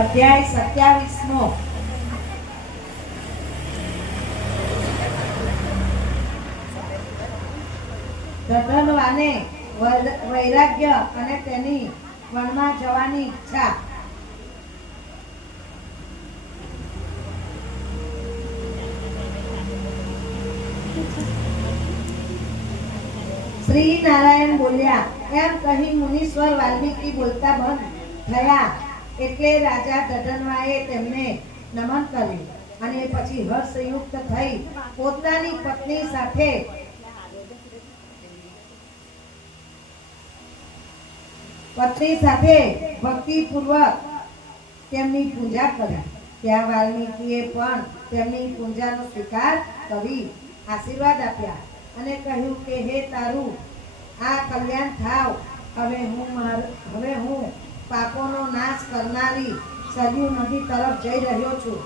અધ્યાય 27મો. ધનવાને વૈરાગ્ય અને તેની વનમાં જવાની ઈચ્છા. શ્રી નારાયણ બોલ્યા એમ કહી મુનીશ્વર વાલ્મીકી બોલતા બંધ થયા. એટલે રાજા દધનવાએ તેમને નમન કર્યું અને પછી હર્ષયુક્ત થઈ પોતાની પત્ની સાથે ભક્તિપૂર્વક તેમની પૂજા કરી. ત્યાં વાલ્મીકીએ પણ તેમની પૂજાનો સ્વીકાર કરી આશીર્વાદ આપ્યા અને કહ્યું કે હે તારું આ કલ્યાણ થાવ. હવે હું પાપોનો નાશ કરનારી સરયુ નદી તરફ જઈ રહ્યો છું.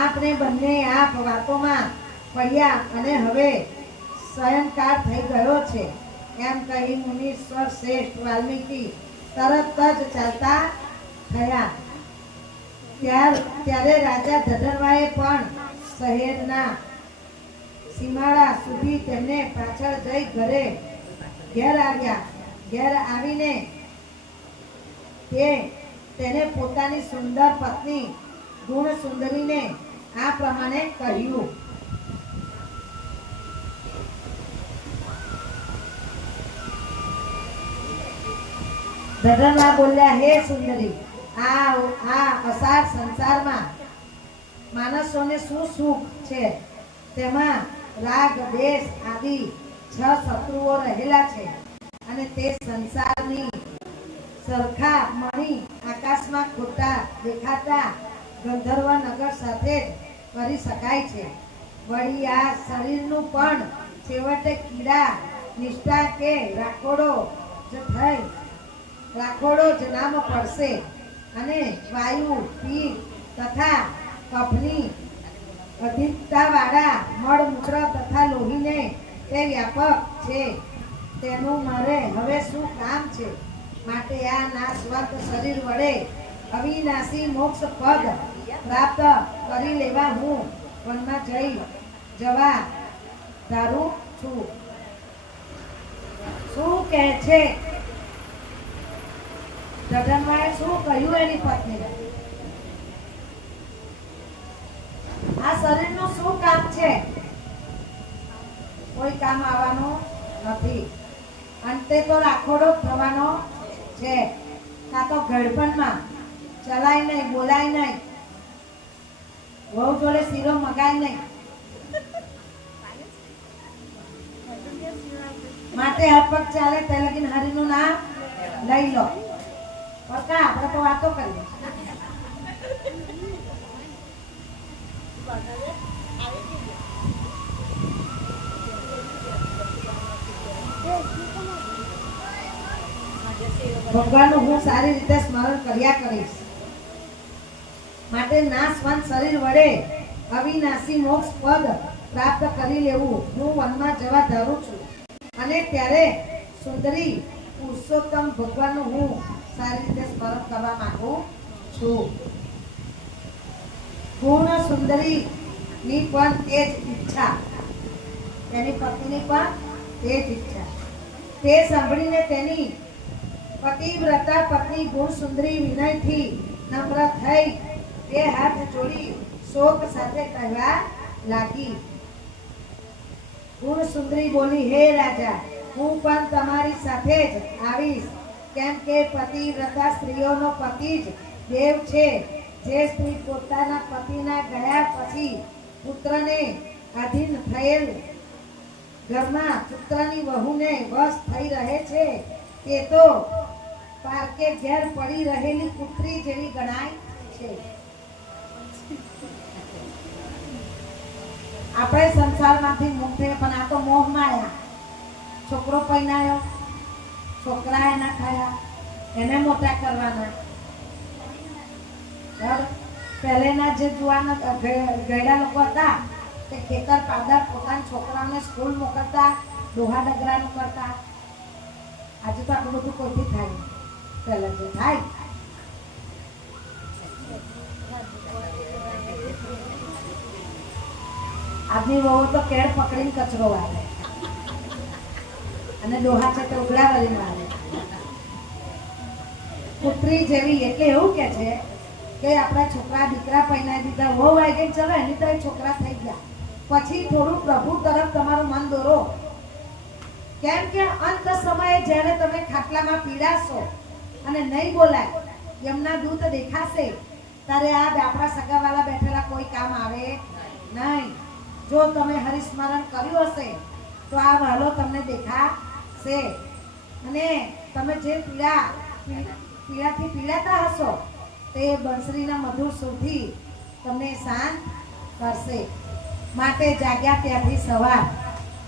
આપણે બંને આ વાતોમાં પડ્યા અને હવે શયનકાળ થઈ ગયો છે. એમ કહી મુનીશ્વર શ્રેષ્ઠ વાલ્મીકી તરત જ ચાલતા થયા. ત્યારે રાજા ધનવાએ પણ શહેરના સીમાડા સુધી તેમને પાછળ જઈ ઘેર આવ્યા. ઘેર આવીને તેને પોતાની સુંદર પત્ની ગુણ સુંદરીને આ પ્રમાણે કહ્યું. ધનવા બોલ્યા હે સુંદરી, આ અસાર સંસારમાં માણસોને શું સુખ છે? તેમાં રાગ દેશ આદિ 6 શત્રુઓ રહેલા છે અને તે સંસારની સરખા મણી આકાશમાં ખોટા દેખાતા ગંધર્વ નગર સાથે જ કરી શકાય છે. વળી આ શરીરનું પણ છેવટે કીડા નિષ્ઠા કે રાખોડો જ નામ પડશે અને વાયુ પીઠ તથા કફની અધિકતા વાળા મળમૂત્ર તથા લોહીને તે વ્યાપક છે. તેનું મારે હવે શું કામ છે? માટે આ નાશવંત શરીર વડે અવિનાશી મોક્ષ પદ પ્રાપ્ત કરી લેવા હું વનમાં જવા ધારું છું. શું કહે છે? ધનવાએ શું કહ્યું એની પત્નીને? આ શરીરનું શું કામ છે? કોઈ કામ આવવાનું નથી. અંતે તો રાખોડો થવાનો છે. કાં તો ગળપણમાં ચલાય નહીં, બોલાય નહીં, વહુ જોડે શીરો મગાય નહીં. માટે હપક ચાલે તે લગીન હરિનું નામ લઈ લો. આપણે તો વાતો કરીએ. ભગવાનનું હું સારી રીતે સ્મરણ કર્યા કરીશ. માટે નાશવંત શરીર વડે અવિનાશી મોક્ષ પદ પ્રાપ્ત કરી લેવું હું વનમાં જવા ધારું છું. અને ત્યારે સુંદરી પુરુષોત્તમ ભગવાનનું હું સારી રીતે સ્મરણ કરવા માંગુ છું. પૂર્ણ સુંદરી ની પણ તે જ ઈચ્છા, તેની પત્નીની પણ તે જ ઈચ્છા. તે સાંભળીને તેની પતિવ્રતા પત્ની ગુણ સુંદરી વિનયથી નમ્ર થઈ તે હાથ જોડી શોક સાથે કહેવા લાગી. ગુણ સુંદરી બોલી, હે રાજા, હું પણ તમારી સાથે જ આવીશ. કેમ કે પતિવ્રતા સ્ત્રીઓનો પતિ જ દેવ છે. જે સ્ત્રી પોતાના પતિના ગયા પછી પુત્રને આધીન થયેલ ઘરમાં પુત્રની વહુને વશ થઈ રહે છે તે તો પારકે ઘેર પડી રહેલી પુત્રી જેવી ગણાય છે. આપણે સંસારમાંથી મુક્ત પણ આ તો મોહ માયા. છોકરો પૈણાયો, છોકરા એના થયા, એને મોટા કરવાના. પહેલેના જે જુવાન ગયડા લોકો હતા તે ખેતર પાદર પોતાના છોકરાઓને સ્કૂલ મોકલતા, ડોહા ડગરાનું કરતા. આજે તો આટલું બધું કોઈથી થાય. પહેલા જે થાય આજની વહુ તો કેળ પકડીને કચરો વાળે અને ડોહા છે તો ઉગલા વળી મારે. પુત્રી જેવી એટલે એવું કે છે કે આપણા છોકરા દીકરા પહેરાવી દીધા, વહુ આવી ગઈ, ચલો એની તો છોકરા થઈ ગયા, પછી થોડું પ્રભુ તરફ તમારું મન દોરો. કેમ કે અંત સમયે જ્યારે તમે ખાટલામાં પીડાશો અને નહીં બોલાય, યમના દૂત દેખાશે, ત્યારે આ આપણા સગાવાલા બેઠેલા કોઈ કામ આવે નહીં. જો તમે હરિસ્મરણ કર્યું હશે તો આ વાલો તમને દેખાશે અને તમે જે પીડાથી પીડાતા હશો તે બંસરીના મધુર સુરથી તમને શાંત કરશે. માટે જાગ્યા ત્યાંથી સવાર,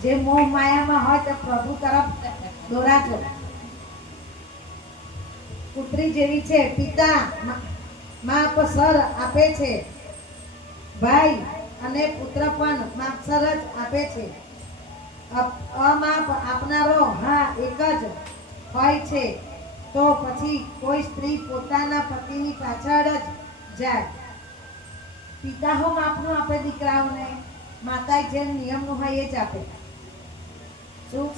જે મોહ માયામાં હોય તે પ્રભુ તરફ દોરાજો. પુત્રી જેવી છે, પિતા માપ સર આપે છે, ભાઈ અને પુત્ર પણ માપસર જ આપે છે. અમાપ આપનારો હા એક જ હોય છે. તો પછી કોઈ સ્ત્રી પોતાના પતિની પાછળ જ જાય. પિતા હો માપનું આપે દીકરાઓને, માતા જેમ નિયમનું હોય એ જ આપે.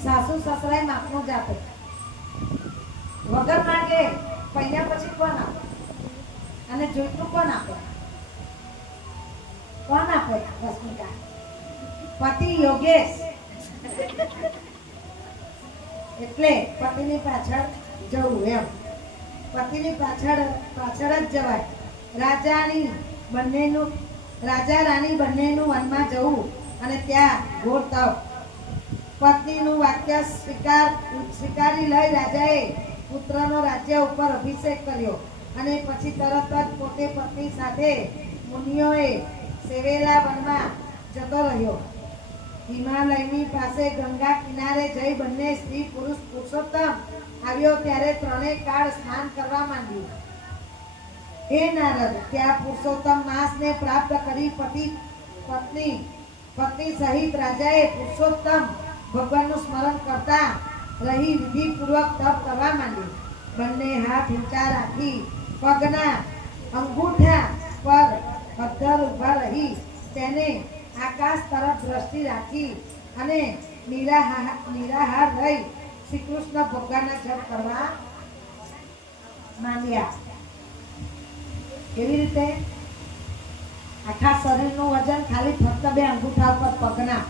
સાસુ સસરાએ માપનું જ આપે. વગર માંગે પૈયા પછી કોણ આપે? અને જોઈતું કોણ આપે? કોણ આપે? રશ્મિકા પતિ યોગેશ. એટલે પતિની પાછળ જવું, એમ પતિની પાછળ જ જવાય. રાજા રાણી બંનેનું વનમાં જવું અને ત્યાં ઘોર તપ. પત્નીનું વાક્ય સ્વીકારી લઈ રાજાએ પુત્રનો રાજ્ય ઉપર અભિષેક કર્યો અને પછી તરત જ પોતે પત્ની સાથે મુનિઓએ સેવેલા વનમાં જતો રહ્યો. હિમાલયની પાસે ગંગા કિનારે જઈ બંને સ્ત્રી પુરુષ પુરુષોત્તમ આવ્યો ત્યારે ત્રણેય કાળ સ્નાન કરવા માંડ્યું. હે નારદ, ત્યાં પુરુષોત્તમ માસને પ્રાપ્ત કરી પત્ની સહિત રાજાએ પુરુષોત્તમ ભગવાનનું સ્મરણ કરતા રહી વિધિપૂર્વક તપ કરવા માંડ્યું. બંને હાથ ઊંચા રાખી પગના અંગૂઠા પર અધ્ધર ઊભા રહી તેને આકાશ તરફ દ્રષ્ટિ રાખી અને નિરાહાર રહી શ્રી કૃષ્ણ ભગવાનના જપ કરવા માંડ્યા. કેવી રીતે? આખા શરીરનું વજન ખાલી ફક્ત બે અંગૂઠા ઉપર પગના,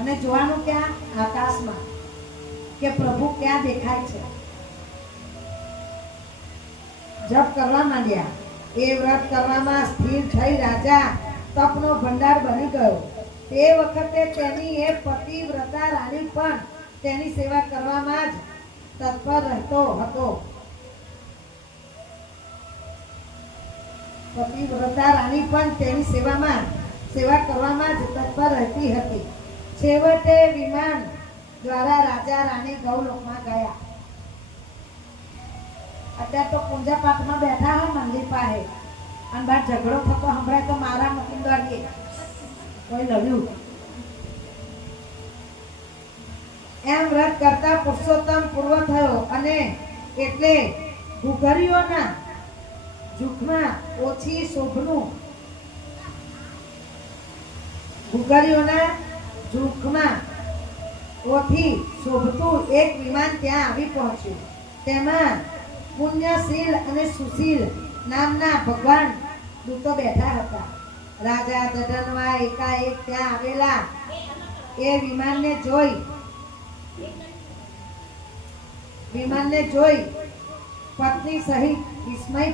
અને જોવાનું ક્યાં? આકાશમાં, કે પ્રભુ ક્યાં દેખાય છે. જપ કરવા માંડ્યા. એ વ્રત કરવામાં સ્થિર થઈ રાજા તપનો ભંડાર બની ગયો. તે વખતે તેની એ પતિવ્રતા રાણી પણ તેની સેવા કરવામાં જ તત્પર રહેતો હતો. પતિવ્રતા રાણી પણ તેની સેવા કરવામાં જ તત્પર રહેતી હતી. છેવટે વિમાન દ્વારા રાજા રાણી ગૌલોકમાં ગયા. અત્યારે તો પૂજા પાઠમાં બેઠા હોય મંદિર પાસે, અને બાર ઝઘડો થતો સંભળાય તો મારા મૂકી દોડીએ, કોઈ લડ્યું. એમ વ્રત કરતા પુરુષોત્તમ પૂર્વ થયો અને એટલે ઘુઘરીઓના જૂખમાં ઓછી શોભનું ઓથી શોભતું એક વિમાન ત્યાં આવી પહોંચ્યું. તેમાં પુણ્યશીલ અને સુશીલ નામના ભગવાન દૂતો બેઠા હતા. રાજા જડનવા એકાએક ત્યાં આવેલા એ વિમાનને જોઈ પત્ની સહિત વિસ્મય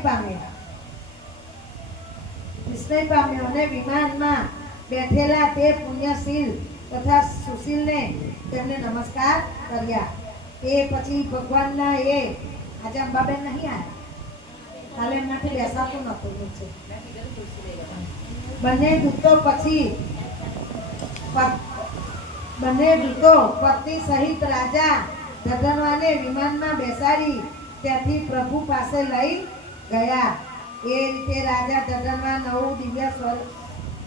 પામ્યો અને વિમાનમાં બેઠેલા તે પુણ્યશીલ તથા સુશીલને તેમને નમસ્કાર કર્યા. તે પછી ભગવાનના આજે અંબાબેન નહીં આવ્યા, કાલે એમનાથી બેસાતું નતું. બંને દૂતો પત્ની સહિત રાજા જગન્વાને વિમાનમાં બેસાડી ત્યાંથી પ્રભુ પાસે લઈ ગયા. એ રીતે રાજા જગન્વા નવું દિવ્ય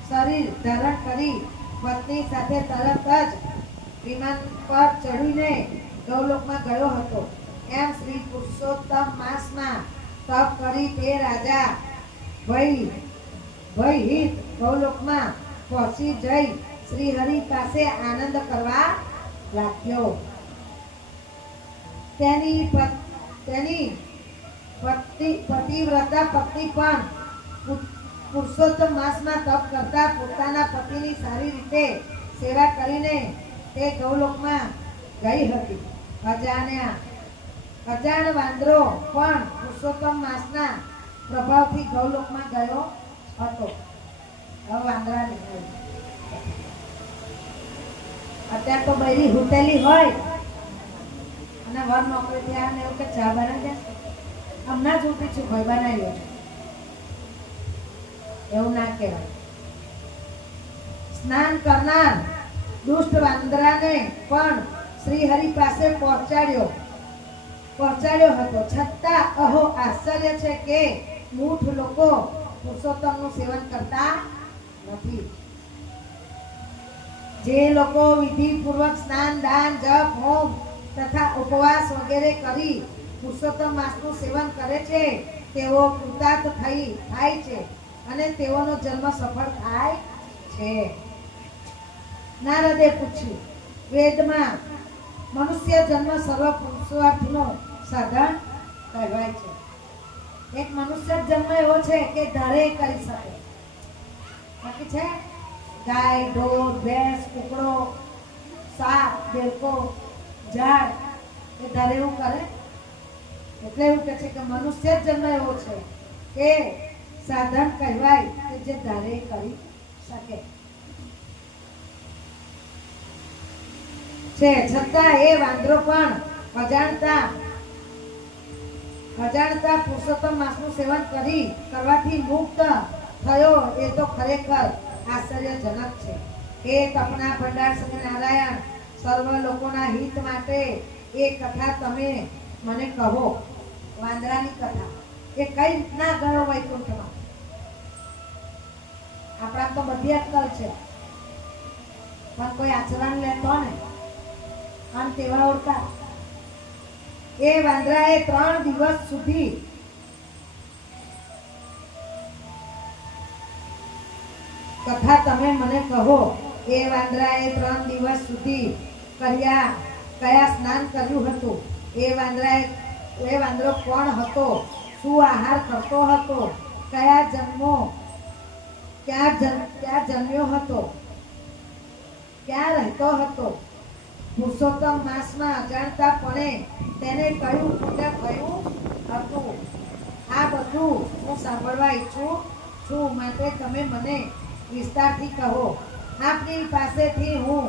શરીર ધારણ કરી પત્ની સાથે તરત જ વિમાન પર ચડીને ગૌલોકમાં ગયો હતો. એમ શ્રી પુરુષોત્તમ માસમાં તપ કરી તે રાજા ભયહિત ગૌલોકમાં પહોંચી જઈ શ્રી હરિ પાસે આનંદ કરવા લાગ્યો. તેની પતિવ્રતા પત્ની પણ પુરુષોત્તમ માસમાં તપ કરતા પોતાના પતિની સારી રીતે સેવા કરીને તે ગૌલોકમાં ગઈ હતી. અજાણ વાંદરો પણ પુરુષોત્તમ માસના પ્રભાવથી ગૌલોકમાં ગયો હતો. હવે વાંદરા અત્યારે તો બૈરી હુટેલી હોય અને વર નોકરી થયા ને એવું કે ચા બનાવી દે, હમણાં જ ઉઠી છું ભાઈ બનાવી લો, એવું ના કહેવાય. સ્નાન કરનાર દુષ્ટ વાંદરાને પણ શ્રી હરિ પાસે પહોંચાડ્યો હતો. છતાં અહો આશ્ચર્ય છે કે મૂઢ લોકો પુરુષોત્તમનું સેવન કરતા નથી. જે લોકો વિધિપૂર્વક સ્નાન, દાન, જપ, હોમ તથા ઉપવાસ વગેરે કરી પુરુષોત્તમ માસનું સેવન કરે છે તેઓ કૃતાર્થ થાય છે અને તેઓનો જન્મ સફળ થાય છે. નારદે પૂછ્યું, વેદમાં મનુષ્ય જન્મ સર્વ પુરુષાર્થનું સાધન કહેવાય છે. એક મનુષ્ય જન્મ એવો છે કે ધારે કરી શકે, બાકી છે ગાય, ઢોર, ભેંસ, કૂકડો, સાપ, દેડકો, ઝાડ એ ધારે એવું કરે. એટલે એવું કહે છે કે મનુષ્ય જન્મ એવો છે કે સાધન કહેવાય કે જે ધારે કરી શકે છે. છતાં એ વાંદરો પણ અજાણતા પુરુષોત્તમ માસનું સેવન કરવાથી મુક્ત થયો. એ તો ખરેખર આશ્ચર્યજનક છે. હે તપના ભંડાર નારાયણ, સર્વ લોકોના હિત માટે એ કથા તમે મને કહો. વાંદરાની કથા એ કઈ રીતના ગયો વૈકુંઠમાં? આપણા તો બધી અક્કલ છે પણ કોઈ આચરણ લેતો ને અને તેવા ઓળખા. એ વાંદરાએ 3 દિવસ સુધી કથા તમે મને કહો. એ વાંદરાએ 3 દિવસ સુધી કયા સ્નાન કર્યું હતું? એ વાંદરો કોણ હતો? શું આહાર કરતો હતો? ક્યાં જન્મ્યો હતો? ક્યાં રહેતો હતો? પુરુષોત્તમ માસમાં અજાણતાપણે તેને કયું પુણ્ય થયું હતું? આ બધું હું સાંભળવા ઈચ્છું છું, માટે તમે મને વિસ્તારથી કહો. આપની પાસેથી હું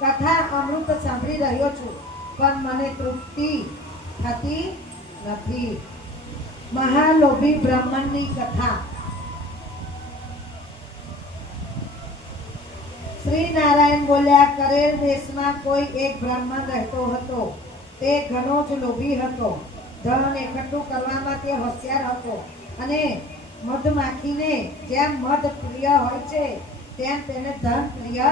કથા અમૃત સાંભળી રહ્યો છું પણ મને તૃપ્તિ થતી નથી. મહાલોભી બ્રાહ્મણની કથા. શ્રી નારાયણ બોલ્યા, કરેલ દેશમાં કોઈ એક બ્રાહ્મણ રહેતો હતો. તે ઘણો જ લોભી હતો. ધન એકઠું કરવામાં તે હોશિયાર હતો અને મધમાખીને જેમ મધ પ્રિય હોય છે તેમ તેને ધન પ્રિય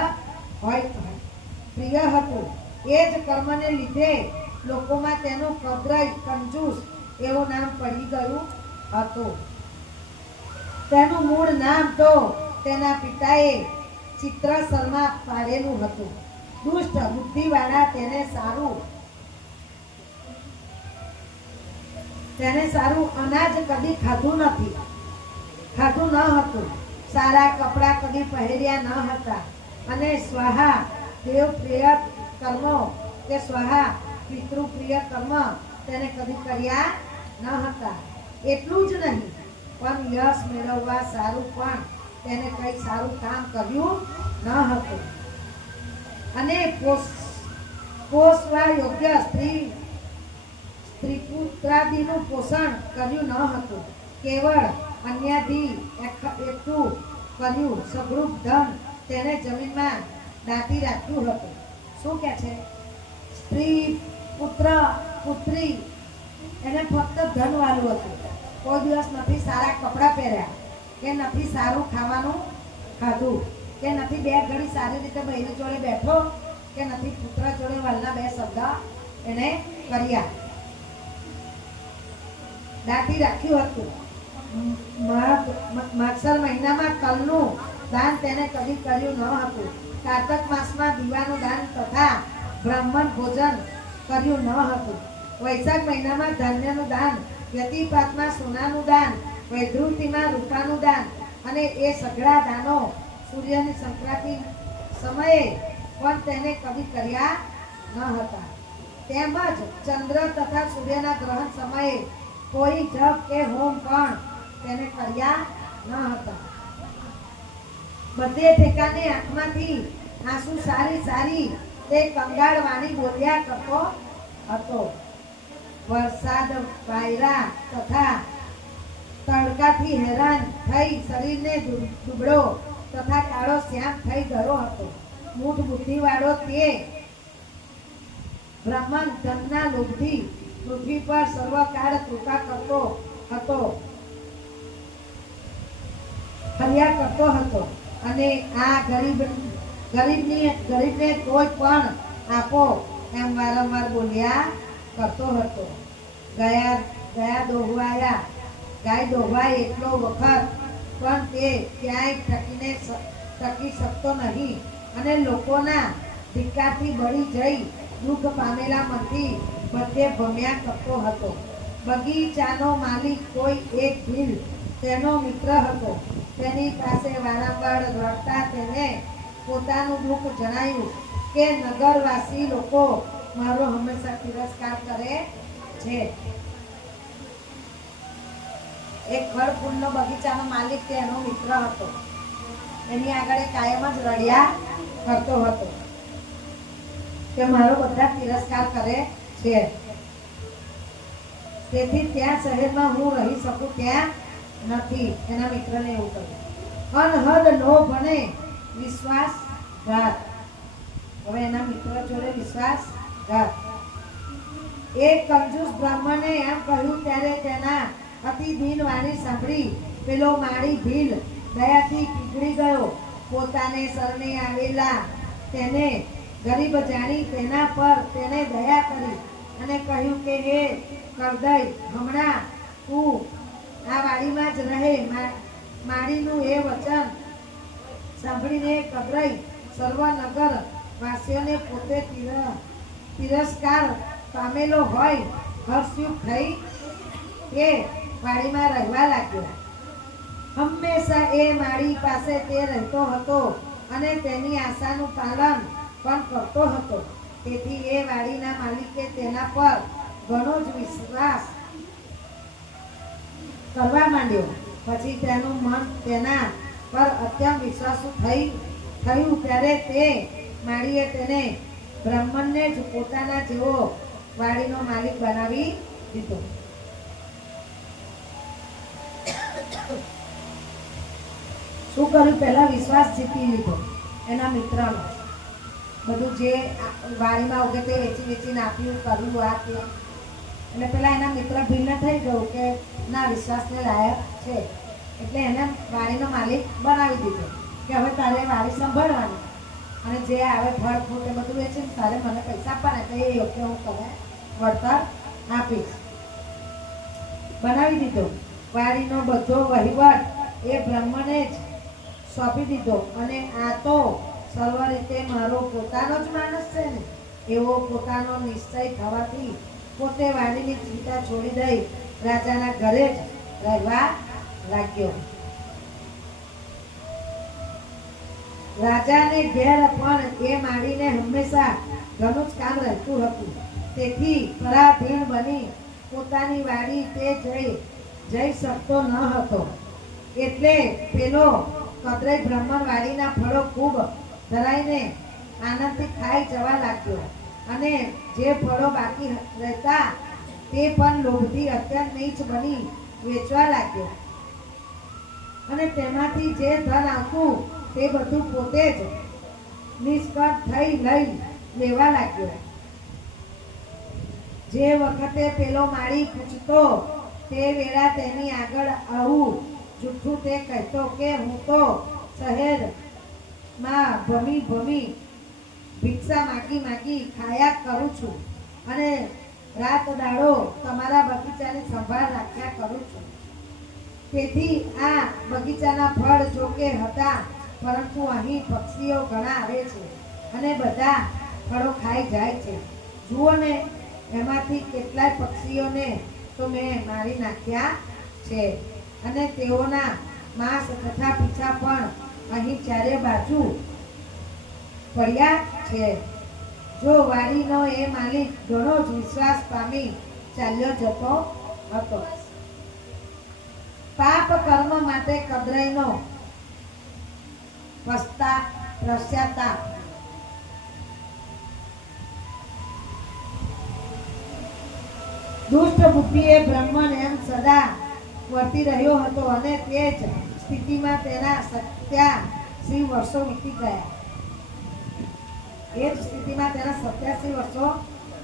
હતું. એ જ કર્મને લીધે લોકોમાં તેનું કંજૂસ એવું નામ પડી ગયું હતું. તેનું મૂળ નામ તો તેના પિતાએ ચિત્રસરમાં પાડેલું હતું. દુષ્ટ બુદ્ધિવાળા તેને સારું અનાજ કદી ખાધું ન હતું. સારા કપડાં કદી પહેર્યા ન હતા અને સ્વાહા દેવ પ્રિય કર્મો કે સ્વાહા પિતૃ પ્રિય કર્મ તેને કદી કર્યા ન હતા. એટલું જ નહીં પણ યશ મેળવવા સારું પણ તેને કઈ સારું કામ કર્યું ન હતું અને પોષવા યોગ્ય સ્ત્રી પુત્રાદિનું પોષણ કર્યું ન હતું. કેવળ અન્યાદી એકઠું કર્યું સગળું ધન તેને જમીનમાં દાટી રાખ્યું હતું. શું કે છે? સ્ત્રી, પુત્ર, પુત્રી એને ફક્ત ધન વાળું હતું. કોઈ દિવસ નથી સારા કપડાં પહેર્યા કે નથી સારું ખાવાનું ખાધું કે નથી 2 ઘડી સારી રીતે બહેરી જોડે બેઠો કે નથી પુત્ર જોડે વાલના 2 શબ્દ એને કર્યા. દાટી રાખ્યું હતું. માગસર મહિનામાં તલનું દાન તેને કદી કર્યું ન હતું. કાર્તક માસમાં દીવાનું દાન તથા બ્રાહ્મણ ભોજન કર્યું ન હતું. વૈશાખ મહિનામાં ધાન્યનું દાન, વ્યતિપાતમાં સોનાનું દાન, વૈધૃતિમાં રૂપાનું દાન અને એ સઘળા દાનો સૂર્યની સંક્રાંતિ સમયે પણ તેને કદી કર્યા ન હતા. તેમજ ચંદ્ર તથા સૂર્યના ગ્રહણ સમયે કોઈ જપ કે હોમ પણ તેને કર્યા ન હતા. બધે ઠેકાને આંખમાંથી આંસુ સારી સારી તે કંગાળ વાણી બોલ્યા કરતો હતો. વરસાદ, વાયરા તથા તડકાથી હેરાન થઈ શરીરને દુબળો તથા કાળો શ્યામ થઈ ગયો હતો. મૂઢ બુદ્ધિવાળો તે બ્રાહ્મણ ધનના લોભથી પૃથ્વી પર સર્વકાળ કૃપા કરતો હતો, ફર્યા કરતો હતો અને આ ગરીબને કોઈ પણ આપો એમ વારંવાર બોલ્યા કરતો હતો. ગાય દોહવાય એટલો વખત પણ તે ક્યાંય ટકી શકતો નહીં અને લોકોના ધિક્કારથી બળી જઈ દુઃખ પામેલા મનથી બધે ભમ્યા કરતો હતો. બગીચાનો માલિક કોઈ એક ભીલ તેનો મિત્ર હતો. તેની પાસે વારંવાર રડતા તેને પોતાનું દુઃખ જણાયું કે નગરવાસી લોકો મારો હંમેશા તિરસ્કાર કરે છે. એક ફળ ફૂલનો બગીચાનો માલિક તેનો મિત્ર હતો. એની આગળ કાયમ જ રડ્યા કરતો હતો કે મારો બધા તિરસ્કાર કરે છે, તેથી ત્યાં શહેરમાં હું રહી શકું ત્યાં નથી. એના મિત્રને એવું કહ્યું. અનહદ લોભ અને વિશ્વાસઘાત. હવે એના મિત્ર જોડે વિશ્વાસઘાત. એક કંજૂસ બ્રાહ્મણે એમ કહ્યું ત્યારે તેના અતિ દીન વાણી સાંભળી પેલો માળી ભીલ દયાથી પીગળી ગયો. પોતાને શરણે આવેલા તેને ગરીબ જાણી તેના પર તેને દયા કરી અને કહ્યું કે હે કરદય, હમણાં તું આ વાડીમાં જ રહે. માળીનું એ વચન સાંભળીને કદરઈ સર્વનગર વાસીઓને પોતે તિરસ્કાર પામેલો હોય હર્ષયુક્ત થઈ એ વાડીમાં રહેવા લાગ્યો. હંમેશા એ માળી પાસે તે રહેતો હતો અને તેની આશાનું પાલન પણ કરતો હતો. તેથી એ વાડીના માલિકે તેના પર ઘણો જ વિશ્વાસ કરવા માંડ્યો. પછી તેનું મન તેના પર અત્યંત વિશ્વાસુ થયું ત્યારે તે માળીએ તેને બ્રાહ્મણને જ પોતાના જેવો વાડીનો માલિક બનાવી દીધો. શું કર્યું? પહેલા વિશ્વાસ જીતી લીધો એના મિત્રનો. બધું જે વાડીમાં ઉગે તે વેચીને આપ્યું, કર્યું આ તે. એટલે પેલા એના મિત્ર ભીલને થઈ ગયું કે ના, વિશ્વાસને લાયક છે, એટલે એને વાડીનો માલિક બનાવી દીધો કે હવે તારે વાડી સંભાળવાની અને જે આવે ફળ ફ્રૂટ એ બધું વેચીને તારે મને પૈસા આપવાના, તો એ યોગ્ય હું તને વળતર આપીશ. બનાવી દીધો. વાડીનો બધો વહીવટ એ બ્રાહ્મણે જ સોંપી દીધો અને આ તો સર્વ રીતે મારો પોતાનો જ માણસ છે ને એવો પોતાનો નિશ્ચય થવાથી પોતે વાડીની ચિંતા છોડી દઈ રાજાના ઘરે જ રહેવા લાગ્યો. રાજાને ઘેર પણ એ માડીને હંમેશા ઘણું જ કામ રહેતું હતું. તેથી પરાધીન બની પોતાની વાડી તે જઈ શકતો ન હતો. એટલે પેલો કદરઈ બ્રાહ્મણ વાડીના ફળો ખૂબ ધરાઈને આનંદથી ખાઈ જવા લાગ્યો અને જે ફળો બાકી રહેતા તે પણ લોભથી અત્યંત નીચ બની વેચવા લાગ્યો અને તેમાંથી જે ધન આવતું તે બધું પોતે જ નિષ્કટ થઈ લઈ લેવા લાગ્યો. જે વખતે પેલો માળી પૂછતો તે વેળા તેની આગળ આવું જૂઠું તે કહેતો કે હું તો શહેરમાં ભમી ભિક્ષા માગી ખાયા કરું છું અને રાત દાડો તમારા બગીચાની સંભાળ રાખ્યા કરું છું. તેથી આ બગીચાના ફળ જોકે હતા પરંતુ અહીં પક્ષીઓ ઘણા આવે છે અને બધા ફળો ખાઈ જાય છે. જુઓ ને, એમાંથી કેટલાય પક્ષીઓને તો મેં મારી નાખ્યા છે અને તેઓના માંસ તથા પીછા પણ અહીં ચારે બાજુ પડ્યા છે. જો વાડીનો એ માલિક ઘણો જ વિશ્વાસ પામી ચાલ્યો જતો હતો. પાપ કર્મ માટે કદરાઈનો પશ્ચાતાપ. દુષ્ટ બુદ્ધિએ બ્રહ્મણ એમ સદા વર્તી રહ્યો હતો અને તે જ સ્થિતિમાં તેના 87 વર્ષો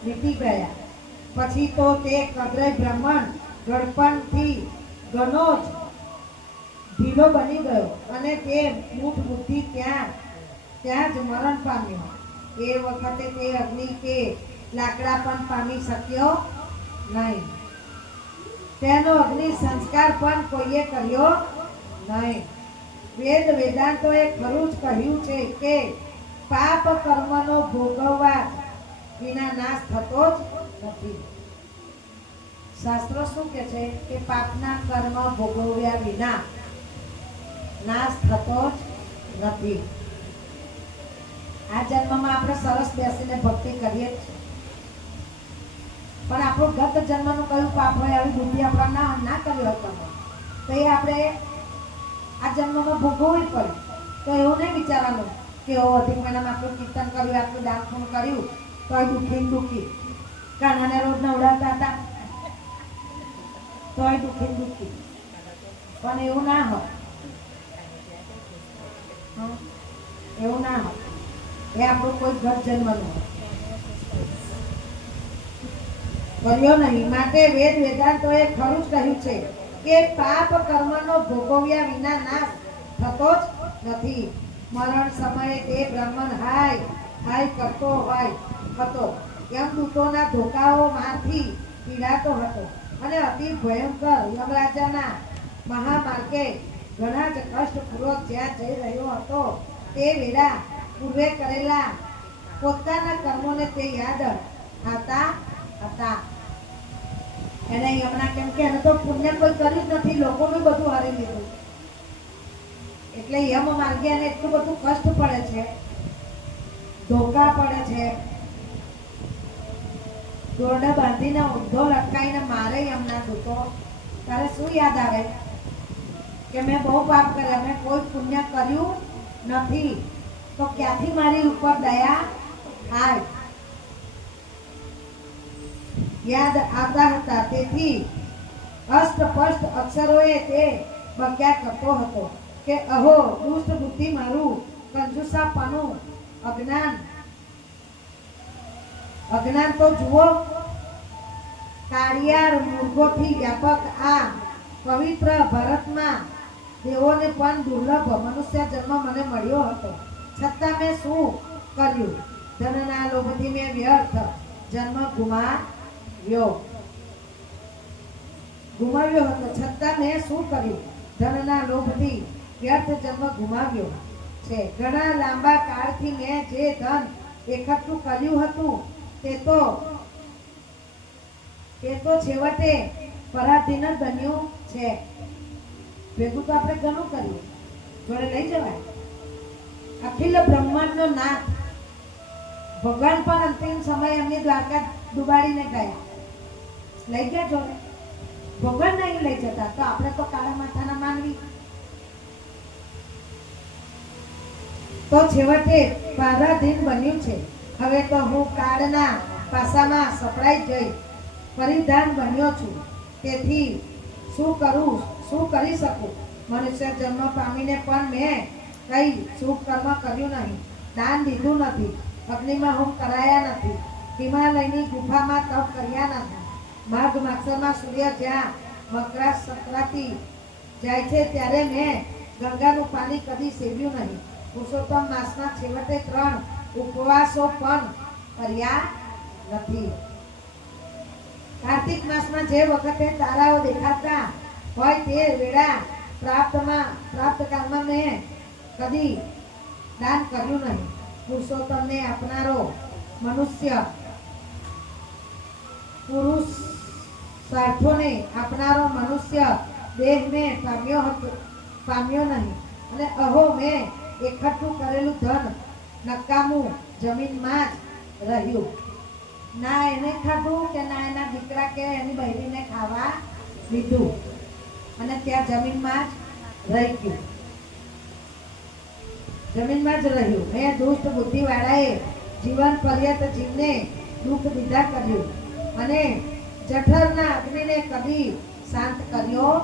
વીતી ગયા. પછી તો તે કદરાઈ બ્રાહ્મણ ગળપણથી ઘણો જ ઢીલો બની ગયો અને તે મૂઢ બુદ્ધિ ત્યાં જ મરણ પામ્યો. એ વખતે તે અગ્નિ કે લાકડા પણ પામી શક્યો નહીં. તેનો અગ્નિ સંસ્કાર પણ કોઈએ કર્યો નહીં. વેદાંતોએ ખરું જ કહ્યું છે કે પાપ કર્મનો ભોગવવા વિના નાશ થતો જ નથી. શાસ્ત્રો શું કહે છે કે પાપના કર્મ ભોગવ્યા વિના નાશ થતો જ નથી. આ જન્મમાં આપણે સરસ બેસીને ભક્તિ કરીએ છીએ, પણ આપણું ગત જન્મનું કયું પાપ હોય આવી બુદ્ધિ આપણે ના કર્યો હતો તો એ આપણે આ જન્મમાં ભોગવવી પડે. તો એવું નહીં વિચારવાનું કે અધિક મહિનામાં આટલું કીર્તન કર્યું, આટલું દાન પૂન કર્યું તો દુઃખી કાનાને રોજ નવડાવતા હતા તો દુઃખી. પણ એવું ના હોય, એવું ના હોય. એ આપણું કોઈ ગત જન્મનું કર્યો નહીં. માટે વેદાંતોએ ખરું જ કહ્યું છે કે પાપ કર્મનો ભોગવ્યા વિના નાશ થતો જ નથી. મરણ સમયે તે બ્રાહ્મણ હાય કરતો હતો. યમદૂતોના ધોકાઓ માંથી પીડાતો હતો અને અતિ ભયંકર યમરાજાના મહામાર્ગે ઘણા જ કષ્ટપૂર્વક જ્યાં જઈ રહ્યો હતો તે વેળા પૂર્વે કરેલા પોતાના કર્મોને તે યાદ આવતા હતા. એને યમના કેમ કે એને તો પુણ્ય કોઈ કર્યું જ નથી, લોકોનું બધું હારી લીધું, એટલે યમ માર્ગે એને એટલું બધું કષ્ટ પડે છે, ધોકા પડે છે, દોરડા બાંધીને ઊંધો લટકાઈને મારે યમના દૂતો. તારે શું યાદ આવે કે મેં બહુ પાપ કર્યા, મેં કોઈ પુણ્ય કર્યું નથી, તો ક્યાંથી મારી ઉપર દયા થાય? યાદ આવતા હતા. તેથી અષ્ટપષ્ટ અક્ષરોએ તે બક્યા કરતો હતો કે અહો દુષ્ટ બુદ્ધિ, મારું કંજુસાપણું, અજ્ઞાન તો જુઓ. કાળિયાર મૂર્ખોથી વ્યાપક આ પવિત્ર ભારતમાં દેવોને પણ દુર્લભ મનુષ્ય જન્મ મને મળ્યો હતો, છતાં મેં શું કર્યું? ધનના લોભથી મેં વ્યર્થ જન્મ ગુમાવ્યો હતો, છતાં મેં શું કર્યું? ધનના લોભથી વ્યર્થ જન્મ ગુમાવ્યો છે. ઘણા લાંબા કાળથી મેં જે ધન એકઠું કર્યું હતું તે તો છેવટે પરાધીન જ બન્યું છે. ભેગું તો આપણે ઘણું કર્યું, જોડે લઈ જવાય. અખિલ બ્રહ્માંડનો નાથ ભગવાન પણ અંતિમ સમય એમની દ્વારકા ડુબાડીને ગયા, લઈ ગયા જોડે. ભગવાન નહીં લઈ જતા તો આપણે તો કાળા માથાના માનવી. તો છેવટે પરાધીન બન્યું છે. હવે તો હું કાળના પાસામાં સપડાઈ જઈ પરિધાન બન્યો છું. તેથી શું કરી શકું? મનુષ્ય જન્મ પામીને પણ મેં કઈ શુભ કર્મ કર્યું નહીં, દાન દીધું નથી, અગ્નિમાં હોમ કરાયા નથી, હિમાલયની ગુફામાં તપ કર્યા નથી. માઘ માસમાં સૂર્ય જ્યાં મકર સંક્રાંતિ જાય છે ત્યારે મેં ગંગાનું પાણી કદી સેવ્યું નહીં. પુરુષોત્તમ માસના છેવટે 3 ઉપવાસો પણ કર્યા નથી. કાર્તિક માસમાં જે વખતે તારાઓ દેખાતા હોય તે વેળા પ્રાપ્ત કાળમાં મેં કદી દાન કર્યું નહીં. પુરુષોત્તમને આપનારો મનુષ્ય પુરુષાર્થોને આપનારો મનુષ્ય દેહ મેં પામ્યો નહીં. અને અહો મેં એકઠું કરેલું ધન નકામું જમીનમાં જ રહ્યું. ના એને ખાધું કે ના એના દીકરા કે એની બહેરીને ખાવા લીધું, અને ત્યાં જમીનમાં જ રહી ગયું, જમીનમાં જ રહ્યું. મેં દુષ્ટ બુદ્ધિ વાળાએ જીવન પર્યંત જીવને દુઃખ દીધા કર્યું, અને જઠરના અગ્નિને કદી શાંત કર્યો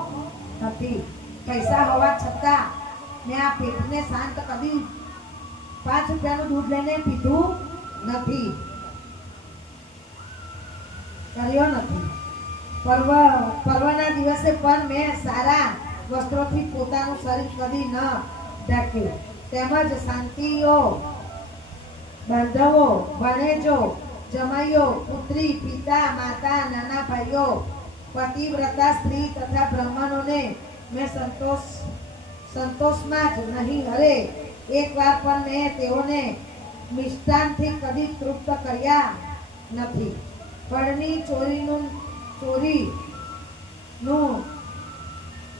નથી. પૈસા હોવા છતાં મેં આ પેટને શાંત કદી 5 રૂપિયાનું દૂધ લઈને પીધું નથી, કર્યો નથી. પર્વના દિવસે પણ મેં સારા વસ્ત્રોથી પોતાનું શરીર કદી ન ઢાંક્યું. તેમજ શાંતિઓ, બાંધવો, ભણેજો, જમાઈઓ, પુત્રી, પિતા, માતા, નાના ભાઈઓ, પતિવ્રતા સ્ત્રી તથા બ્રાહ્મણોને મેં સંતોષમાં જ નહીં. અરે એકવાર પણ મેં તેઓને મિષ્ટાનથી કદી તૃપ્ત કર્યા નથી. ફળની ચોરીનું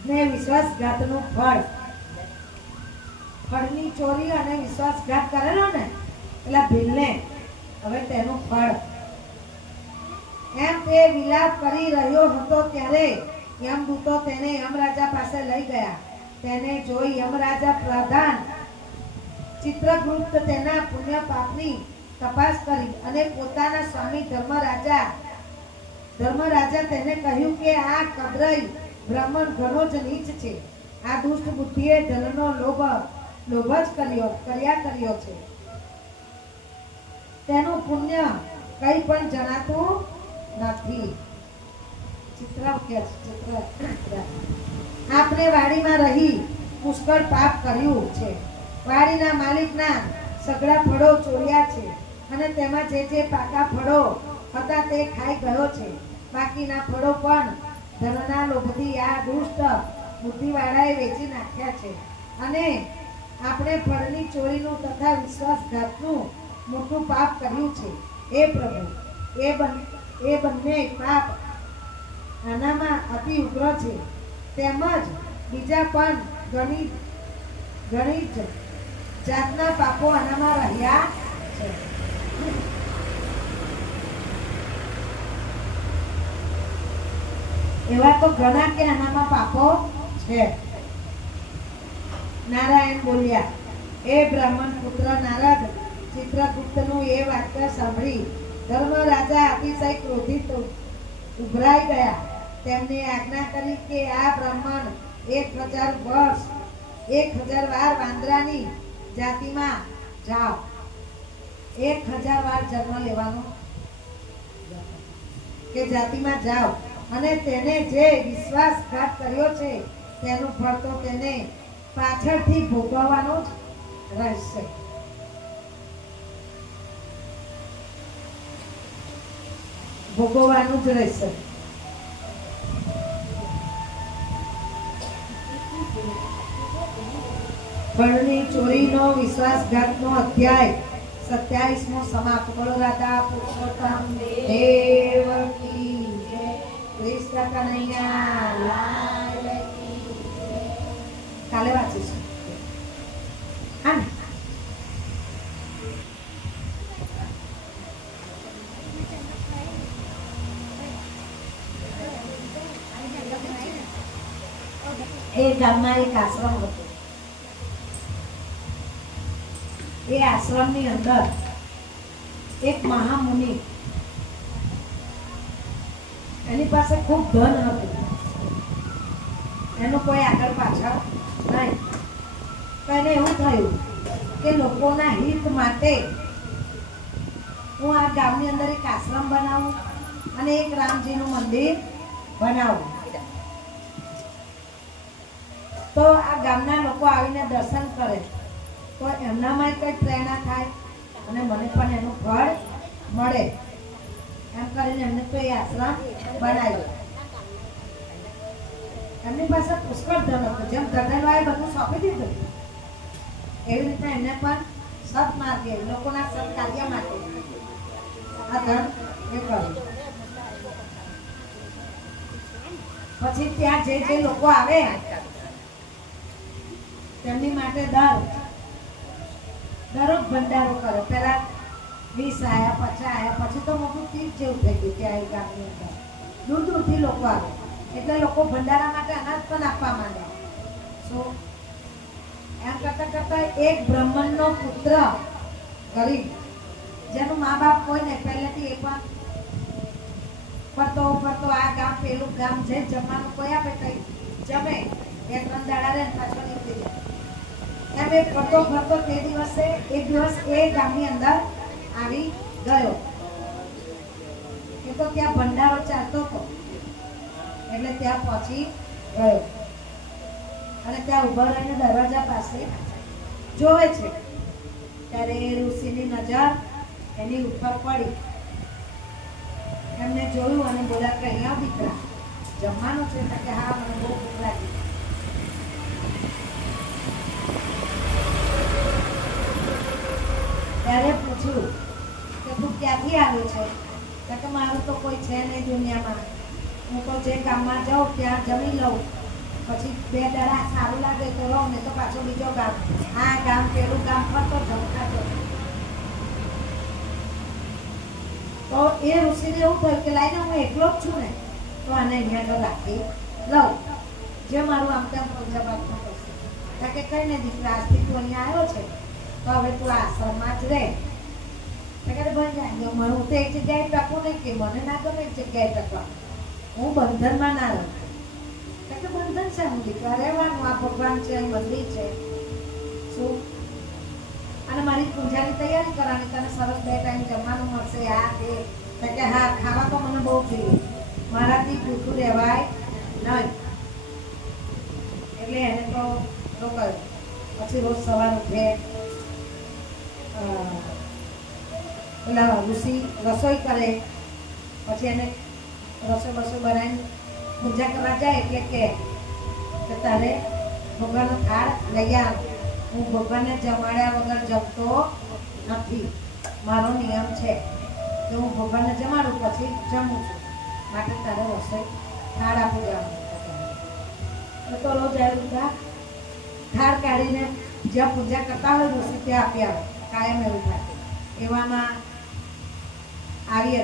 ને વિશ્વાસઘાતનું ફળ. ફળની ચોરી અને વિશ્વાસઘાત કરેલો ને એટલે ભીલને હવે તેનું ફળ. એમ તે વિલાપ કરી રહ્યો હતો ત્યારે યમદૂતો તેને યમરાજા પાસે લઈ ગયા. તેને જોઈ યમરાજા પ્રધાન ચિત્રગુપ્ત તેના પુણ્ય પાપની તપાસ કરી અને પોતાના સ્વામી ધર્મરાજા તેને કહ્યું કે આ કદ્રય બ્રાહ્મણ ઘણો જ નીચ છે. આ દુષ્ટ બુદ્ધિએ ધનનો લોભ જ કર્યો છે. તેનું પુણ્ય કંઈ પણ જણાતું નથી. આપણે વાડીમાં રહી પુષ્કળ પાપ કર્યું છે. વાડીના માલિકના સગળા ફળો ચોર્યા છે, અને તેમાં જે પાકા ફળો હતા તે ખાઈ ગયો છે. બાકીના ફળો પણ ધનના લોભથી આ દુષ્ટ બુદ્ધિવાળાએ વેચી નાખ્યા છે. અને આપણે ફળની ચોરીનું તથા વિશ્વાસઘાતનું મોટું પાપ કર્યું છે. હે પ્રભુ, એ બંને પાપ આનામાં અતિ ઉગ્ર છે. તેમજ બીજા પણ ઘણી જાતના પાપો આનામાં રહ્યા છે. એવા તો ઘણા કે આનામાં પાપો છે. નારાયણ બોલ્યા, એ બ્રાહ્મણ પુત્ર નારદ, ચિત્રગુપ્તનું એ વાક્ય સાંભળી ધર્મરાજા અતિશય ક્રોધિત ઉભરાઈ ગયા. તેમને આજ્ઞા કરી કે આ બ્રાહ્મણ 1000 વાર વાંદરાની જાતિમાં જાઓ. 1000 વાર જન્મ લેવાનો કે જાતિમાં જાઓ, અને તેને જે વિશ્વાસઘાત કર્યો છે તેનું ફળ તો તેને પાછળથી ભોગવવાનું જ રહેશે. ભોગવવાનું જ રહેશે. ફળની ચોરીનો વિશ્વાસઘાતનો અધ્યાય 27મો સમાપ્ત. બોલો રાધા પુરુષોત્તમ દેવ કી જય. કૃષ્ણ કનૈયા લાલ કી જય. કાલે વાંચીશું. હા, એ ગામમાં એક આશ્રમ હતો. એ આશ્રમની અંદર એક મહામુનિ, એની પાસે ખૂબ ધન હતું. એનું કોઈ આગળ પાછળ નહીં. તો એને એવું થયું કે લોકોના હિત માટે હું આ ગામની અંદર એક આશ્રમ બનાવું અને એક રામજીનું મંદિર બનાવું. તો આ ગામના લોકો આવીને દર્શન કરે તો એમનામાં કંઈ પ્રેરણા થાય અને મને પણ એનું ફળ મળે. એમ કરીને એમને તો એ આશ્રમ બનાવ્યો. એમની પાસે પુષ્કળ ધન હતું. જેમ ધનવાએ બધું સોંપી દીધું એવી રીતના એમને પણ સત્માર્ગે લોકોના સત્કાર્ય માટે આ ધન એ કર્યું. પછી ત્યાં જે લોકો આવે તેમની માટે દરરોજ ભંડારો કરે. પેલા 20 આયા, 50 આયા, પછી તો મોટું તીર્થ જેવું થઈ ગયું ત્યાં એ ગામની અંદર. દૂર દૂરથી લોકો આવે એટલે લોકો ભંડારા માટે અનાજ પણ આપવા માંડ્યા. શું એમ કરતા કરતા એક બ્રાહ્મણનો પુત્ર ગરીબ, જેનું મા બાપ કોઈ નહીં, પહેલેથી એ પણ ફરતો આ ગામ પેલું ગામ છે, જમવાનું કોઈ આપે કઈ જમે, 2-3 દાડા રહે પાછો નીકળી જાય. એમ એ ફરતો તે દિવસે એક દિવસ એ ગામની અંદર આવી ગયો. એ તો ત્યાં ભંડારો ચાલતો હતો એટલે ત્યાં પહોંચી ગયો અને ત્યાં ઉભા રહીને દરવાજા પાસે જોવે છે. ત્યારે એ ઋષિની નજર એની ઉપર પડી. એમને જોયું અને બોલ્યા કે અહીંયા દીકરા જમવાનું છે? કે હા, મને બહુ ભૂખ લાગી. ત્યારે પૂછ્યું કે તું ક્યાંથી આવ્યો છે? કે મારું તો કોઈ છે નહીં દુનિયામાં, હું તો જે ગામમાં જાઉં ત્યાં જમી લઉં, પછી 2 દાડા સારું લાગે તો રહું, ને તો પાછો બીજો ગામ, આ ગામ પેલું ગામ ફરતો જમખાતો. તો એ ઋષિને એવું થયું કે લાઈને હું એકલો જ છું ને, તો આને અહીંયા તો રાખી લઉં, જે મારું આમ તેમ જવાબમાં કરશે. કારણ કે કઈ ને દીકરા, આજથી તું અહીંયા આવ્યો છે તો હવે તું આ આશ્રમમાં જ રહે. ભાઈ હું તો એક જગ્યાએ ટકું નહીં, કે મને ના ગમે એક જગ્યાએ ટકવા, હું બંધનમાં ના રહું. એટલે બંધન છે હું દીકરા, રહેવાનું, આ ભગવાન છે, મંદિર છે, શું અને મારી પૂજાની તૈયારી કરવાની, તને સરસ 2 ટાઈમ જમવાનું મળશે, આ તે. કે હા, ખાવા તો મને બહુ જોઈએ, મારાથી ભૂખું રહેવાય નહીં. એટલે એને તો રોકાયું. પછી રોજ સવાર ઉઠે, પેલા ઋષિ રસોઈ કરે, પછી એને રસોઈ બનાવીને પૂજા કરવા જાય એટલે કે તારે ભગવાનનો થાળ લઈ આવ, હું ભગવાનને જમાડ્યા વગર જમતો નથી, મારો નિયમ છે કે હું ભગવાનને જમાડું પછી જમું છું, માટે તારે રસોઈ થાળ આપી દેવાનું. તો રોજ આવ્યું થાળ કાઢીને જ્યાં પૂજા કરતા હોય ઋષિ ત્યાં આપી આવે, કાયમ એવું થાય. એવામાં આવી 11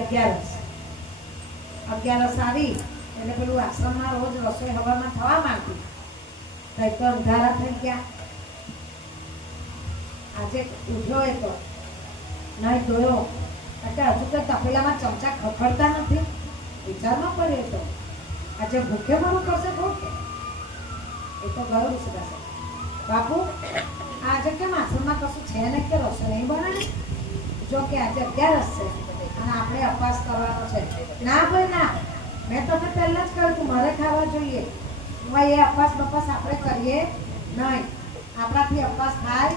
આવી એટલે પેલું આશ્રમમાં રોજ રસોઈ હવામાં થવા માંડતી, કઈ તો અંધારા થઈ ગયા. આજે ઉઠ્યો એ તો નહીં ધોયો, એટલે હજુ તો તપેલામાં ચમચા ખખડતા નથી. વિચારમાં પડ્યો તો આજે ભૂખે મરવું પડશે ભૂખ. એ તો ગયો છે બાપુ, આજે કેમ આશ્રમમાં કશું છે ને કે રસોઈ નહીં બનાવે? જો કે આજે 11 છે અને આપણે અપવાસ કરવાનો છે. ના ભાઈ ના, મેં તમને પહેલા જ કહ્યું તું મારે ખાવા જોઈએ. એ અપવાસ બપાસ આપણે કરીએ નહીં, આપણાથી અપવાસ થાય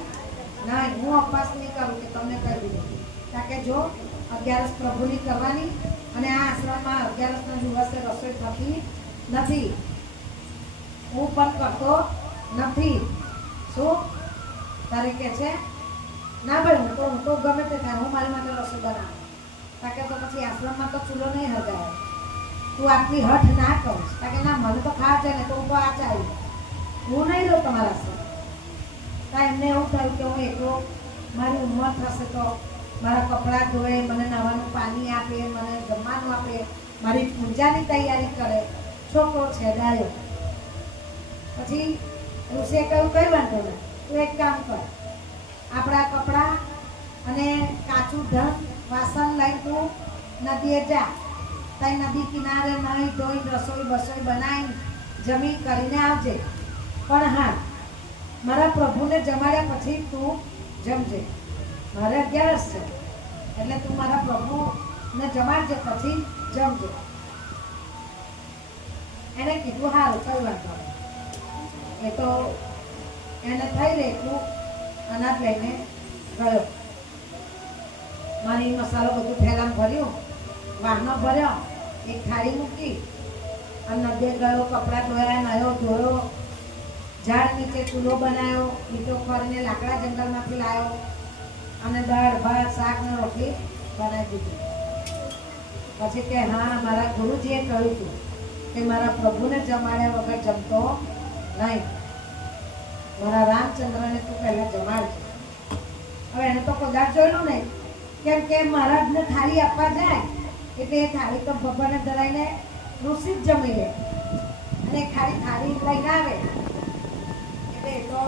નહીં. હું અપવાસ નહીં કરું કે તમને કહી દીધું. કારણ કે જો 11 પ્રભુની કરવાની અને આ આશ્રમમાં 11ના દિવસે રસોઈ થતી નથી, હું પણ કરતો નથી. શું તારે કે છે? ના ભાઈ, હું તો ગમે તે થાય, હું મારી માટે રસોઈ બનાવું. કારણ કે તો પછી આશ્રમમાં તો ચૂલો નહીં હગાવે. તું આટલી હઠ ના કરીશ. કારણ કે ના, મને તો ખાવા છે ને, તો હું તો આ ચાલ્યું, હું નહીં રહું તમારા સાથે. કાંઈ એમને એવું થયું કે હું એકલો, મારી ઉંમર થશે તો મારા કપડાં ધોએ, મને નવાનું પાણી આપે, મને જમવાનું આપે, મારી પૂજાની તૈયારી કરે. છોકરો છેડાયો. પછી ઋષિએ કહ્યું કઈ વાંધો નહીં, તું એક કામ કર, આપણા કપડાં અને કાચું ધન વાસણ લઈને તું નદીએ જા, ત્યાં નદી કિનારે નહીં ધોઈ રસોઈ બનાવીને જમી કરીને આવજે. પણ હા, મારા પ્રભુને જમાડ્યા પછી તું જમજે. મારે 11 છે એટલે તું મારા પ્રભુને જમાડજે પછી જમજે. એને કીધું હારું, કઈ વાંધો નહીં. એ તો એને થઈ લે એટલું અનાજ લઈને ગયો. મારી મસાલો બધું થેલામાં ભર્યું, વાહનો ભર્યો, એક થાળી મૂકી અને નદીએ ગયો, કપડાં ધોયા, નાયો ધોયો, ઝાડ નીચે ચૂલો બનાવ્યો, ઈંટો ફરીને લાકડા જંગલમાંથી લાવ્યો અને દાળ ભાત શાક ને રોટલી બનાવી દીધી. પછી કે હા, મારા ગુરુજીએ કહ્યું હતું કે મારા પ્રભુને જમાડ્યા વગર જમતો નહીં. મારા રામચંદ્રને તું પહેલા જમાડજો. હવે એને તો કદાચ જોયેલું નહીં, કેમ કે મહારાજને થાળી આપવા જાય એટલે એ થાળી તો ભગવાનને ધરાઈને ઋષિ જ જમી લે અને ખાલી થાળી લઈને આવે એટલે એ તો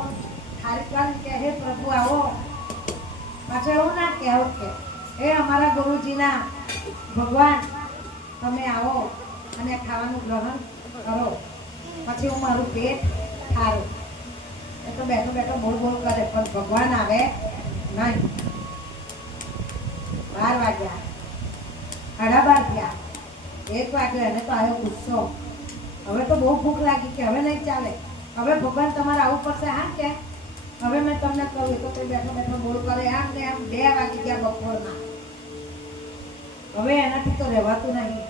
થાળી કાઢ કે હે પ્રભુ આવો. પાછળ એવું ના કહેવું કે હે અમારા ગુરુજીના ભગવાન તમે આવો અને ખાવાનું ગ્રહણ કરો, પછી હું મારું પેટ ખારું. એ તો બેઠો બેઠો બોલ બોલ કરે પણ ભગવાન આવે નહીં. 12 વાગ્યા, 12:30 થયા, 1 વાગ્યો, એને તો આવ્યો ગુસ્સો. હવે તો બહુ ભૂખ લાગી કે હવે નહીં ચાલે, હવે ભગવાન તમારે આવવું પડશે. હા કે હવે મેં તમને કહ્યું તો કોઈ બેઠો બેઠો બોલ કરે આમ ને આમ. 2 વાગી ગયા બપોરના. હવે એનાથી તો રહેવાતું નહીં.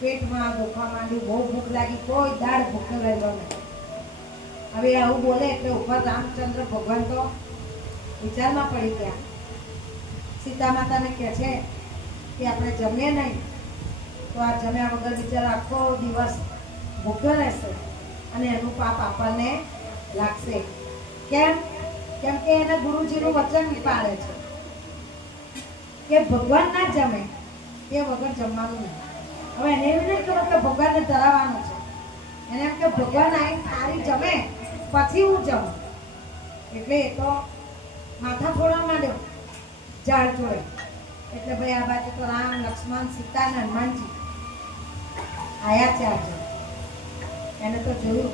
પેટમાં દુખવા માંડ્યું, બહુ ભૂખ લાગી, કોઈ દાળ ભૂખ્યો રહેલો નહીં. હવે આવું બોલે એટલે ઉપર રામચંદ્ર ભગવાન તો વિચારમાં પડી ગયા. સીતા માતાને કહે છે કે આપણે જમીએ નહીં તો આ જમ્યા વગર બિચારો આખો દિવસ ભૂખ્યો રહેશે અને એનું પાપ આપણને લાગશે. કેમ? કેમ કે એને ગુરુજીનું વચન પાળે છે કે ભગવાન ના જમે એ વગર જમવાનું નહીં. હવે એને એવું નહીં ખબર કે ભગવાનને ધરાવવાનું છે, એને એમ કે ભગવાન આવી સારી જમે પછી હું જમું. એટલે એ તો માથા ફોડવા માંડ્યો ઝાડ જોડે. એટલે ભાઈ આ બાજુ તો રામ લક્ષ્મણ સીતા ને હનુમાનજી આયા 4 જણ. એને તો જોયું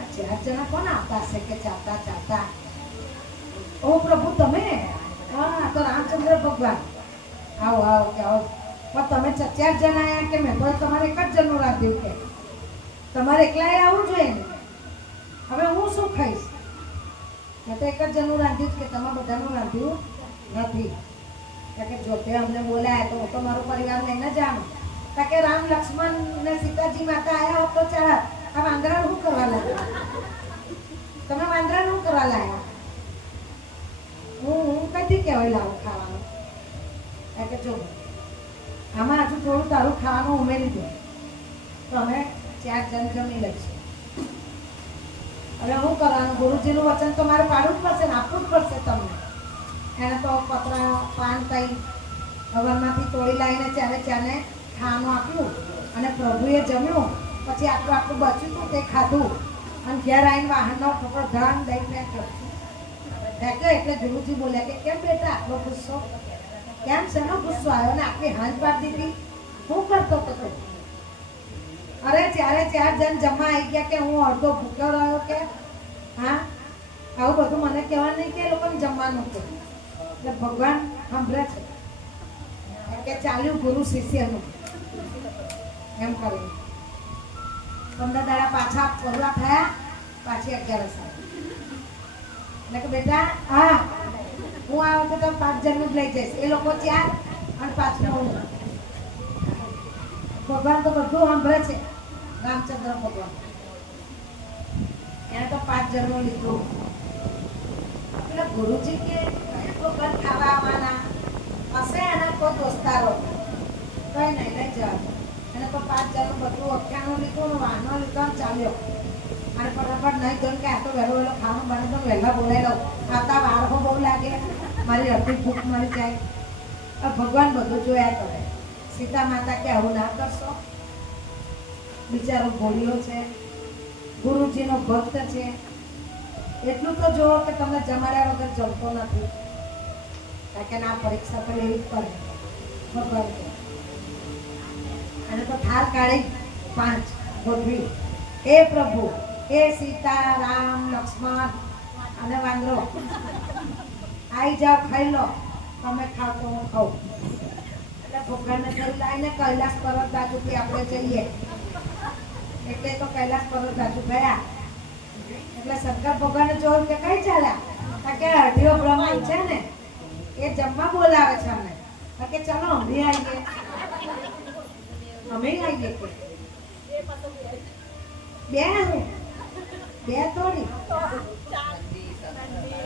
આ 4 જણા કોણ આવતા હશે કે ચાલતા ચાલતા. ઓ પ્રભુ તમે? હા, તો રામચંદ્ર ભગવાન. આવો આવો કે આવો. પણ તમે 4 જણ આવ્યા કે મેં તો તમારે એક જ જણનું રાંધ્યું કે તમારે એકલાએ આવવું જોઈએ ને. હવે હું શું ખાઈશ? મેં તો એક જ જણનું રાંધ્યું કે તમે બધાનું રાંધ્યું નથી. કે જો તે અમને બોલાયા તો હું તો મારો પરિવાર લઈને જાણું. કે રામ લક્ષ્મણ ને સીતાજી માતા આવ્યા હોત તો ચાલ. આ વાંદરા શું કરવા લાગ્યા? તમે વાંદરા શું કરવા લાગ્યા? હું કઈથી કહેવાય લાવું ખાવાનું? કે જો આમાં હજુ થોડું તારું ખાવાનું ઉમેરી દો તો અમે 4 જણ જમી લઈશું. હવે શું કરવાનું? ગુરુજીનું વચન તો મારે પાડવું જ પડશે ને, આપવું જ પડશે તમને. એને તો પતરા પાન કઈ હવનમાંથી તોડી લાવીને ચારે ખાવાનું આપ્યું અને પ્રભુએ જમ્યું. પછી આટલું આટલું બચ્યું હતું તે ખાધું અને ઘેર આવીને વાહનનો ઠોકરો ધરામ દઈને ફેંક્યો. એટલે ગુરુજી બોલ્યા કે કેમ બેટા આટલો ગુસ્સો? કેમ શેનો ગુસ્સો આવ્યો ને આટલી હાંજ પાડી દીધી? શું કરતો હતો? અરે 4 જણ જમવા આવી ગયા કે હું અડધો ભૂખ્યો રહ્યો કે હા? આવું બધું મને કહેવાનું નહીં કે એ લોકોને જમવાનું કે. એટલે ભગવાન સાંભળે છે કે ચાલ્યું ગુરુ શિષ્યનું એમ કરીને 15 દાડા પાછા પૂરા થયા. પાછી 11 એટલે કે બેટા હા હું આ વખતે 5 જણનું જ લઈ જઈશ. એ લોકો 4 અને પાછું હું. ભગવાન તો બધું સાંભળે છે. રામચંદ્ર ભગવાન એને તો 5 જણનું લીધું. એટલે ગુરુજી કે ભગવાન ખાવા આવવાના હશે એના કોઈ દોસ્તારો કઈ નહીં લઈ જવા. એને તો 5 જણનું બધું અખ્યાનું લીધું, વાહનો લીધો ચાલ્યો. અને ફટાફટ નહીં જોયું કે આ તો વહેલો વહેલો ખાવાનું બને તો વહેલા બોલાવી લઉં. આવતા વાળો બહુ લાગે, મારી અડધી ભૂખ મળી જાય. ભગવાન બધું જોયા કરે. સીતા માતા કે આવું ના કરશો, બિચારો ભોળિયો છે, ગુરુજીનો ભક્ત છે. એટલું તો જુઓ કે તમે જમાડ્યા વગર જમતો નથી. કારણ કે ના પરીક્ષા તો લેવી જ પડે ભગવાન કે. અને તો થાળ કાઢી 5 ગોઠવી. એ પ્રભુ, એ સીતા રામ લક્ષ્મણ અને વાંદરો આવી જાઓ, ખાઈ લો. તમે ખાવ તો હું ખાઉં. એટલે ભગવાનને થયું લાવીને કૈલાસ પર્વત બાજુથી આપણે જઈએ. એટલે તો કૈલાસ પર્વત બાજુ ગયા. એટલે શંકર ભગવાને જોયું કે કઈ ચાલ્યા? કે અઢીઓ બ્રહ્માંડ છે ને એ જમવા બોલાવે છે અમને. કે ચલો અમે આવીએ. અમે આવીએ કે બે બે થોડી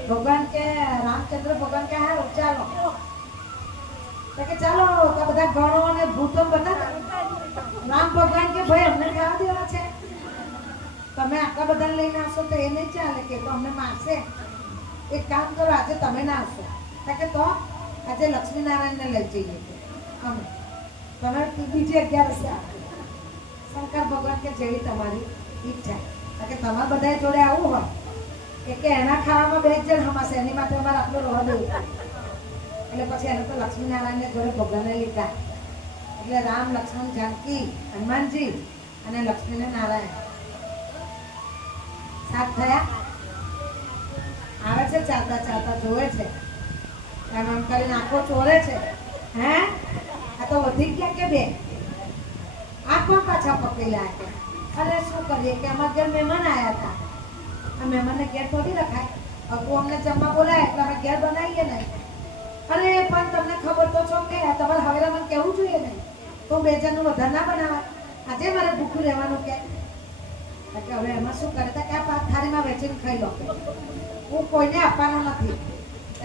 ભગવાન કે રામચંદ્ર ભગવાન કે હા ચાલો તો કે ચાલો તો બધા ગણો અને ભૂતો બધા રામ ભગવાન કે ભાઈ અમને ખાવા દેવા છે તમે આટલા બધા લઈને આવશો તો એ નહીં ચાલે કે તો અમને મારશે એક કામ કરો આજે તમે ના આવશો કે તો આજે લક્ષ્મીનારાયણને લઈ જઈએ અમે તમે બીજી 11 શંકર ભગવાન કે જેવી તમારી ઈચ્છા કે તમારે બધા જોડે આવવું હોય કે એના ખાવામાં 2 જણ હમાશે એની માટે અમારે આટલું રહેવા દેવું એટલે પછી એને તો લક્ષ્મીનારાયણને જોડે ભગવાનને લીધા એટલે રામ લક્ષ્મણ જાનકી હનુમાનજી અને લક્ષ્મીને નારાયણ 7 થયા આવે છે ચાલતા ચાલતા જોવે છે એમ એમ કરીને આંખો ચોરે છે હે આ તો વધી ગયા કે 2 આ કોણ પાછા પકડી લાગે અરે શું કરીએ કે અમારા ઘર મહેમાન આવ્યા હતા આ મહેમાનને ઘેર થોડી રખાય તું અમને જમવા બોલાય એટલે અમે ઘેર બનાવીએ નહીં અરે પણ તમને ખબર તો છો કે તમારે હવે મને કહેવું જોઈએ નહીં તો 2 જણનું વધારે ના બનાવાય આજે મારે ભૂખ્યું રહેવાનું કે હવે એમાં શું કરે કે આ થાળીમાં વેચીને ખાઈ લો હું કોઈને આપવાનો નથી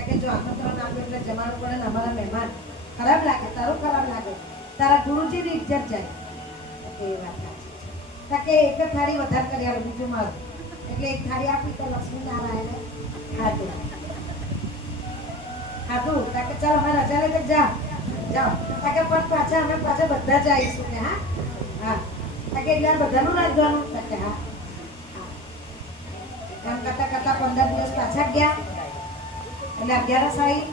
કે જો આમંત્રણ આપ્યું એટલે જમાડવું પડે ને અમારા મહેમાન ખરાબ લાગે તારું ખરાબ લાગે તારા ગુરુજીની ઇજ્જત જાય એ વાત સાચી કે એક થાળી વધારે કરી આવે બીજું મારું એટલે એક થાળી આપી તો લક્ષ્મીનારાયણે ખાધું કે ચાલો અમે રજા લઈ જાઓ કે પણ પાછા અમે પાછા બધા જ આવીશું કે હા કે એટલે બધાનું રાખવાનું કે હા એમ કરતા 15 દિવસ પાછા ગયા એટલે 11 આવી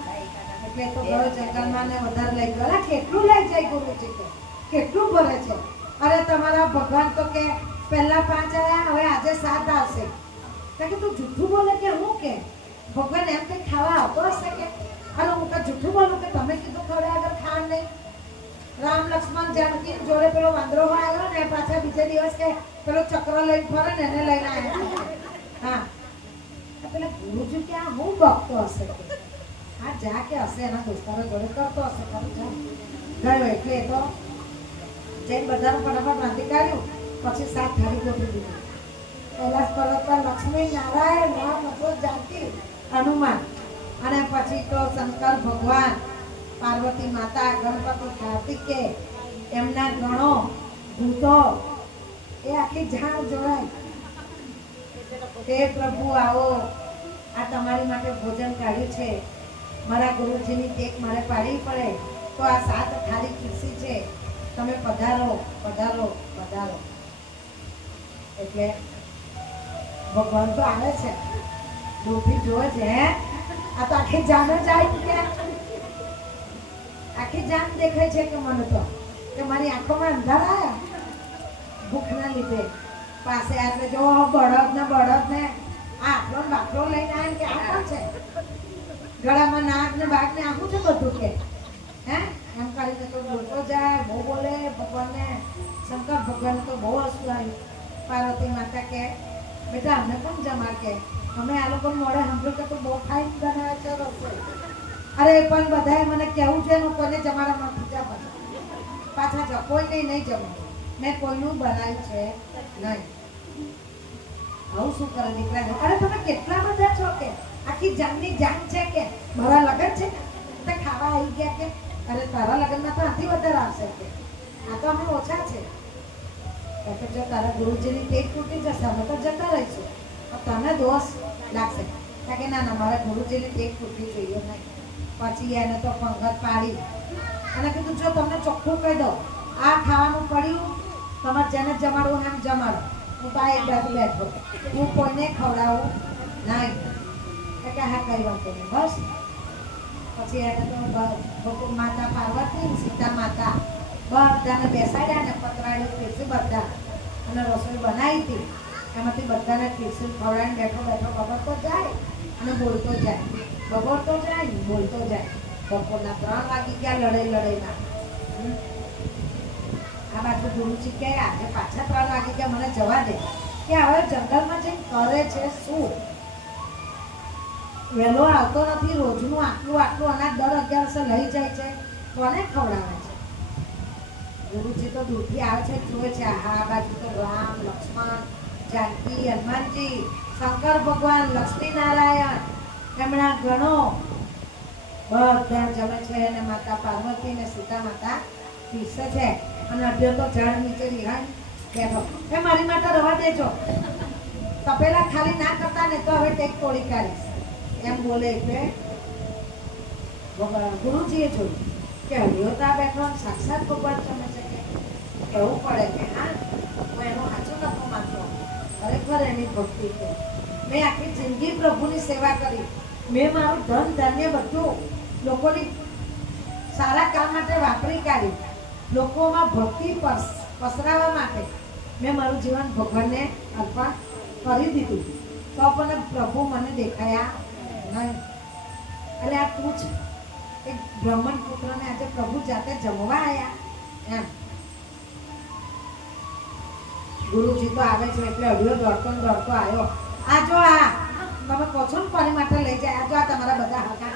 એટલે તો ગયો જંગલમાં ને વધારે લઈ ગયો કેટલું લઈ જાય ગુરુજી કે કેટલું ભરે છે અરે તમારા ભગવાન તો કે પહેલા 5 આવ્યા હવે આજે 7 આવશે કે તું જૂઠું બોલે કે હું કે ભગવાન એમ કઈ ખાવા આવતો હશે કે અરે હું કે જૂઠું બોલું કે તમે કીધું ખવડે આગળ ખાન નહીં રામ લક્ષ્મણ જાનકી જોડે પેલો વાંદરો આવ્યો ને પાછા બીજે દિવસ કે પેલો ચક્ર લઈને ફરે ને એને લઈને આવ્યો હા પેલા ગુરુજી કે આ હું ભક્તો હશે કે હા જા કે હશે એના દોસ્તારો જોડે કરતો હશે ગયો એટલે તો જઈને બધાનું ફટાફટ રાંધી કાઢ્યું પછી 7 થાળી ગોઠવી દીધી કૈલાસ પર્વત પર લક્ષ્મી નારાયણ રામ લક્ષ્મણ જાનકી હનુમાન અને પછી તો શંકર ભગવાન પાર્વતી માતા ગણપતિ કાર્તિકે એમના ગણો ભૂતો એ આખી ઝાડ જોડાય હે પ્રભુ આવો આ તમારી માટે ભોજન કાઢ્યું છે મારા ગુરુજીની ટેક મારે પાડવી પડે તો આ 7 થાળી ખીસી છે તમે પધારો પધારો પધારો એટલે ભગવાન તો આવે છે દૂરથી જોવે છે હે આ તો આખી જાન જ આવી કે આખી જાન દેખાય છે કે મને તો કે મારી આંખોમાં અંધારા આવ્યા ભૂખના લીધે પાસે એટલે જો બળદ ને આટલો ને બાટલો લઈને આવે કે આ કોણ છે ગળામાં નાક ને બાગ ને આખું છે બધું કે હે એમ કરીને તો બોલતો જાય બહુ બોલે ભગવાનને શંકર ભગવાન તો બહુ હસવું આવ્યું પાર્વતી માતા કે બેટા અમને પણ જમાડ કે અમે આ લોકો મોડે સાંભળ્યું કે તું બહુ ખાઈ બનાવે છે રસોઈ અરે પણ બધાએ મને કહેવું છે હું કોઈને જમાડવા નથી જા પાછા જા કોઈ નહીં જમું મેં કોઈનું બનાવ્યું છે નહીં આવું શું કરે દીકરા અરે તમે કેટલા બધા છો કે આખી જાનની જાન છે કે મારા લગન છે તો ખાવા આવી ગયા કે અરે તારા લગનમાં તો આથી વધારે આવશે કે આ તો અમે ઓછા છે કે જો તારા ગુરુજીની પેટ તૂટી જશે અમે તો જતા રહીશું તને દોષ લાગશે કે ના મારા ગુરુજીની પેટ તૂટવી જોઈએ નહીં પછી એને તો પંગત પાડી અને કીધું જો તમને ચોખ્ખું કહી દો આ ખાવાનું પડ્યું તમારે જેને જમાડવું એમ જમાડો હું તો એક બાજુ બેઠો હું કોઈને ખવડાવું નહીં કે હા કઈ વાંધો નહીં બસ પછી એને તો માતા પાર્વતી સીતા માતા બધાને બેસાડ્યા ને પતરાડ્યું પીરસી બધા અને રસોઈ બનાવી હતી એમાંથી બધાને પીરસી ખવડાવીને બેઠો બપોરતો જાય અને બોલતો જાય બપોરતો જાય ને બોલતો જાય બપોરના 3 વાગી ગયા લડાઈમાં આ બાજુ ગુરુજી કે આજે પાછા 3 વાગી ગયા મને જવા દે કે હવે જંગલમાં જઈને કરે છે શું વહેલો આવતો નથી રોજનું આટલું અનાજ દર 11 લઈ જાય છે કોને ખવડાવે છે ગુરુજી તો દૂરથી આવે છે જોવે છે હા આ બાજુ તો રામ લક્ષ્મણ જાનકી, હનુમાનજી, શંકર ભગવાન, લક્ષ્મી નારાયણ, એમના ગણો બધા જમે છે અને માતા પાર્વતી ને સીતા માતા પીસે છે અને અડ્યો તો ઝાડ નીચે રિહાઈ બેઠો. એ મારી માટે રવા દેજો, તપેલા ખાલી ના કરતા ને તો હવે ટેક તોડી કાઢીશ એમ બોલે. એટલે ગુરુજીએ જોયું કે હરિયો તા બેઠો સાક્ષાત ભગવાન જમે છે કે કહેવું પડે કે હા હું એનો સાચો નફો માનતો, ખરેખર એની ભક્તિ છે. મેં આખી જિંદગી પ્રભુની સેવા કરી, મેં મારું ધન ધાન્ય બધું લોકોની સારા કામ માટે વાપરી કાઢ્યું, લોકોમાં ભક્તિ પસરાવવા માટે મેં મારું જીવન ભગવાનને અર્પણ કરી દીધું, તો પણ પ્રભુ મને દેખાયા નહીં. એટલે આ તું જ એક બ્રાહ્મણ પુત્રને આજે પ્રભુ જાતે જમવા આવ્યા એમ. ગુરુજી તો આવે છે એટલે અઢિયો દોડતો આવ્યો. આ જો આ તમે કહો છો ને કોની માટે લઈ જાય, આ જો આ તમારા બધા હકા.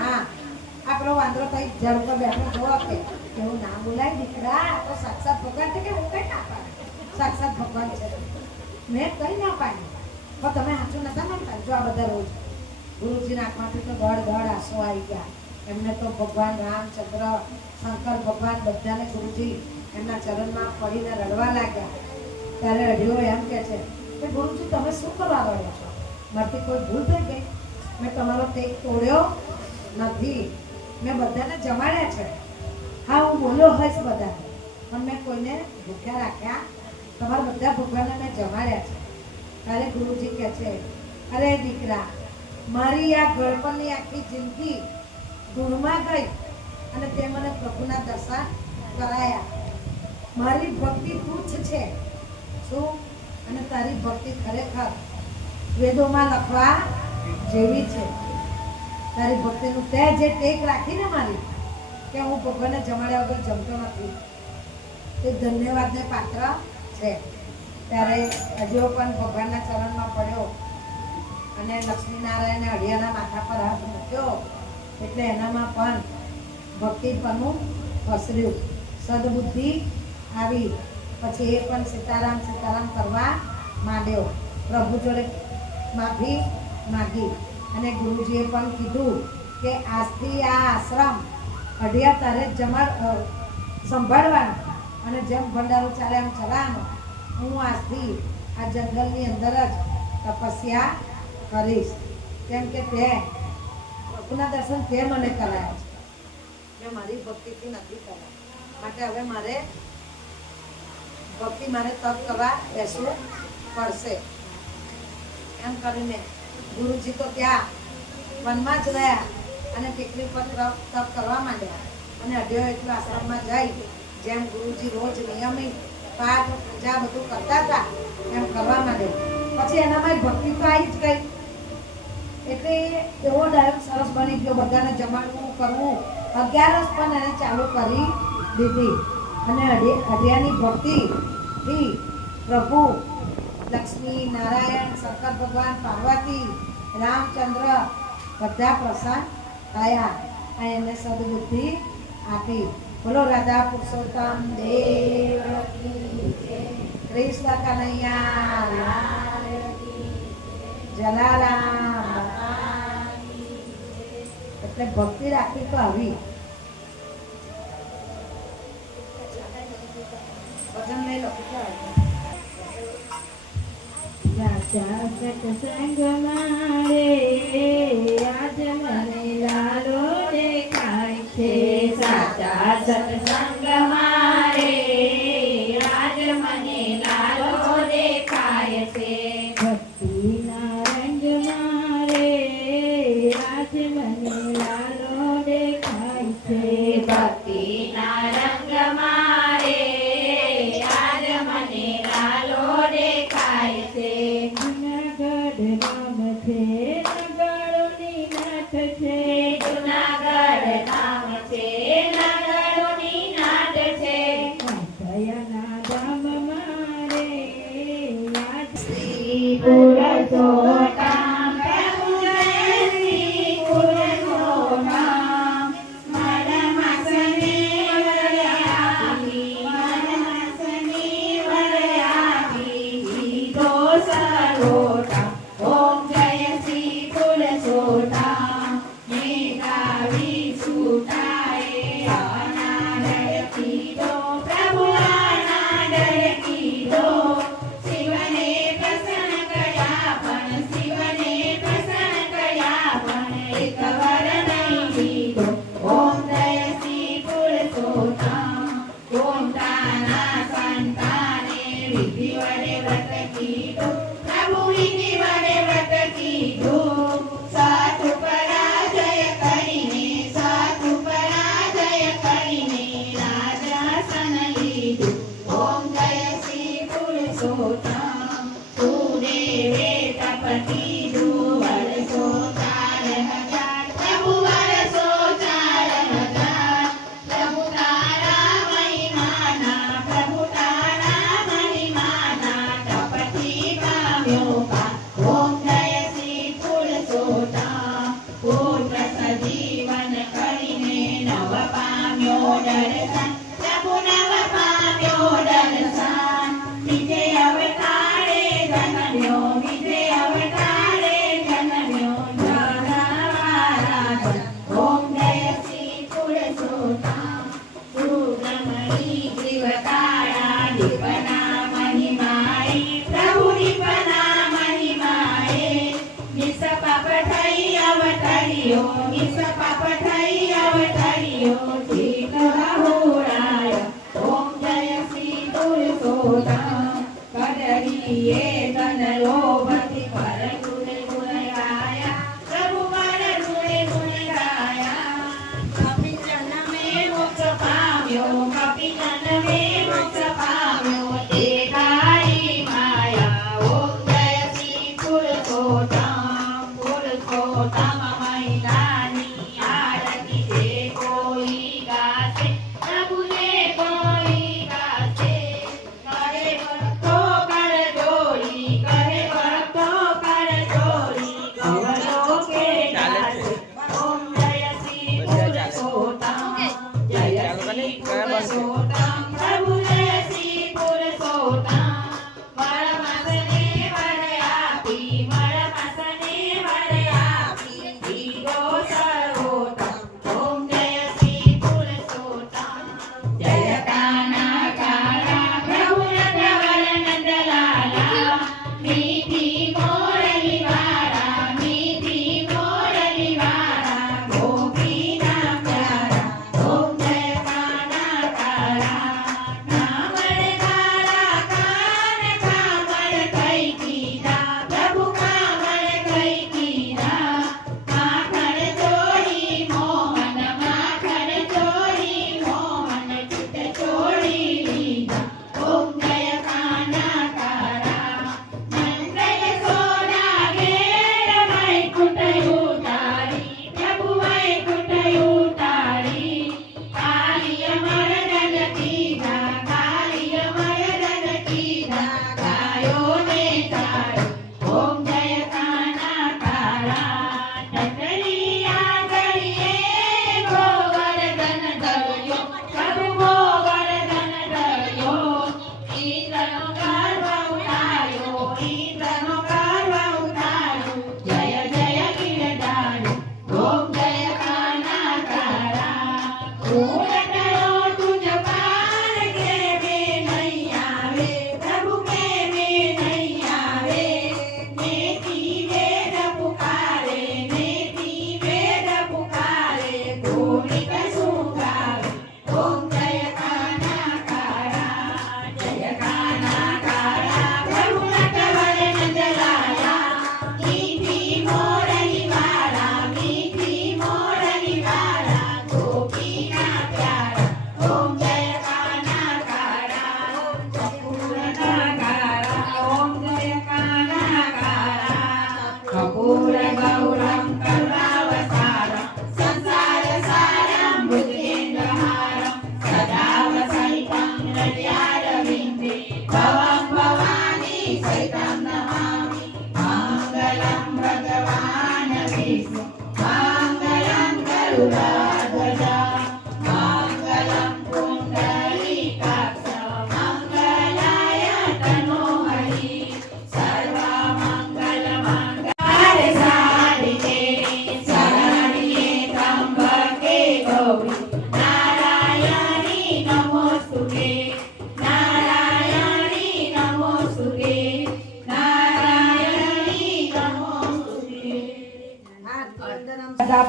હા આપણો વાંદરો થઈ ઝાડ પર બેઠો જોવો કે એવું ના બોલાય દીકરા, આ તો સાક્ષાત ભગવાન છે. કે હું કઈ ના પાડું, સાક્ષાત ભગવાન છે મેં કઈ ના પાડ્યું, પણ તમે સાચું નતા માનતા. જો આ બધા રોજ ગુરુજીના આંખમાંથી તો દોડ આંસુ આવી ગયા. એમને તો ભગવાન રામચંદ્ર, શંકર ભગવાન બધાને ગુરુજી એમના ચરણમાં પડીને રડવા લાગ્યા. ત્યારે અઢિયો એમ કે છે કે ગુરુજી તમે શું કરવા રડો છો, મારાથી કોઈ ભૂલ થઈ ગઈ? મેં તમારો ટેક તોડ્યો નથી, મેં બધાને જમાડ્યા છે. હા હું બોલ્યો હોઈશ બધાને, પણ મેં કોઈને ભૂખ્યા રાખ્યા, તમારા બધા ભગવાનને મેં જમાડ્યા છે. ત્યારે ગુરુજી કહે છે અરે દીકરા, મારી આ ગળપણની આખી જિંદગી ધૂળમાં ગઈ અને તે મને પ્રભુના દર્શન કરાયા. મારી ભક્તિ તુચ્છ છે શું, અને તારી ભક્તિ ખરેખર વેદોમાં લખવા જેવી છે. તારી ભક્તિનું તે જે ટેક રાખીને મારી કે હું ભગવાનને જમાડ્યા વગર જમતો નથી, તે ધન્યવાદને પાત્ર છે. ત્યારે અઢિયો પણ ભગવાનના ચરણમાં પડ્યો અને લક્ષ્મીનારાયણને અઢિયાના માથા પર હાથ મૂક્યો એટલે એનામાં પણ ભક્તિપણું પસર્યું, સદબુદ્ધિ આવી. પછી એ પણ સીતારામ સીતારામ કરવા માંડ્યો, પ્રભુ જોડે માફી માગી અને ગુરુજીએ પણ કીધું કે આજથી આ આશ્રમ અઢિયા તારે સંભાળવાનો અને જેમ ભંડારો ચાલે એમ ચલાવવાનો. હું આજથી આ જંગલની અંદર જ તપસ્યા કરીશ, કેમ કે તે પ્રભુના દર્શન તે મને કરાયા છે, મેં મારી ભક્તિથી નથી કર્યા. માટે હવે મારે ભક્તિ મારે તપ કરવા બેસવું પડશે એમ કરીને ગુરુજી તો ત્યાં વનમાં જ રહ્યા અને ટેકરી પર તપ કરવા માંડ્યા. અને અઢિયો એટલું આશ્રમમાં જઈ જેમ ગુરુજી રોજ નિયમિત પાઠ પૂજા બધું કરતા હતા એમ કરવા માંડ્યા. પછી એનામાં ભક્તિ તો આવી જ ગઈ એટલે એવો ડાયરેક્ટ સરસ બની ગયો, બધાને જમાડવું કરવું. 11 પણ એને ચાલુ કરી દીધી અને અઢિયાની ભક્તિથી પ્રભુ લક્ષ્મી નારાયણ, શંકર ભગવાન, પાર્વતી, રામચંદ્ર બધા પ્રસન્ન થયા અને એને સદબુદ્ધિ આપી. બોલો રાધા પુરુષોત્તમ દેવ કી જય, કૃષ્ણ કનૈયા જલારામ. એટલે ભક્તિ રાખવી તો આવી. ભજન લઈ લો. રાજા સત્સંગ મારે આજ મને લાલો દેખાય છે, સાચા સત્સંગ મારે આજ મને લાલો દેખાય છે. ભક્તિના રંગ મારે આજ મને લાલો દેખાય છે, ભક્તિના રંગ મારે આજ મને લાલો દેખાય છે. જુનાગઢ નામ છે નગરોની નાથ છે, જુનાગઢ નામ છે નગરોની નાથ છે. દયાના ધામ મારે યાદ શ્રી પુરુષોત્તમ પ્રભુ જય શ્રી પુરુષોત્તમ. મનમસની વરયાપી, મનમસની વરયાપી, દીધો ઓટા ઓમ જય શ્રી પુરુષોત્તમ મેઘાવી સુતાએ અનાદર કીધો પ્રભુ અનાદર કીધો શિવને પ્રસન્ન કર્યા પણ શિવને પ્રસન્ન કર્યા પણ એક વર નહીં લીધો ઓમ જય શ્રી પુરુષોત્તમ ઓમતાના સંતાને વિધિ વડે વ્રત કીધું પ્રભુ વિધિ વડે વ્રત કીધું સાધુ પરાજય કરીને રાજાસન લીધું ઓમ જય શ્રી પુરુષોત્તમ સુદેવે તપ કીધું વર્ષો 4000 પ્રભુ વર્ષો 4000 પ્રભુ તારા મહિમાના તપથી પામ્યો પાર ઓમ જય શ્રી પુરુષોત્તમ પુત્ર સજીવન કરીને નવ પામ્યો દર્શન પ્રભુ નવ પામ્યો દર્શન વિજય અવતારે જન્મ્યો જનવારાધન ઓમ જય શ્રી પુરુષોત્તમ સુબ્રમણી ગ્રીવકાળા દીપના મહિમાઈ પ્રભુ દીપના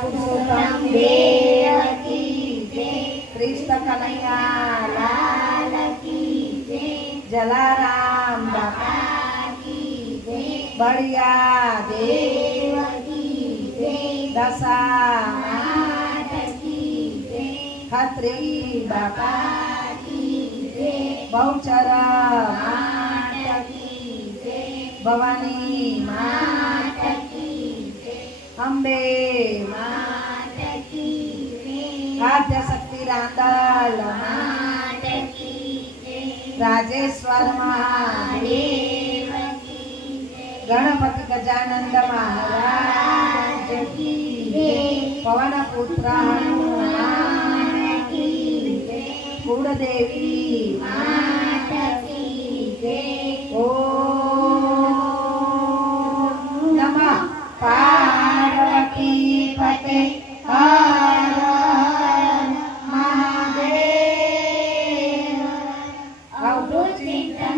પુરુષોત્તમ દેવ કી જય કૃષ્ણ કનૈયા લાલ કી જય જલારામ બાપા બાપા કી જય બળિયા દેવ દેવ કી જય દશા નાથ કી જય ખત્રી બાપા બાપા કી જય બહુચર નાથ કી જય ભવાની નાથ કી જય અંબે નાથ કી જય આદ્ય શક્તિ રાંદલ નાથ કી જય રાજેશ્વર મહાદેવ દેવ કી જય ગણપતિ ગજાનંદ મહારાજ કી જય. પવન પુત્ર હનુમાન કી જય. કુળદેવી નાથ કી જય ઓમ નમઃ પાર્વતી પતે હર હર મહાદેવ. અવધૂત ચિંતન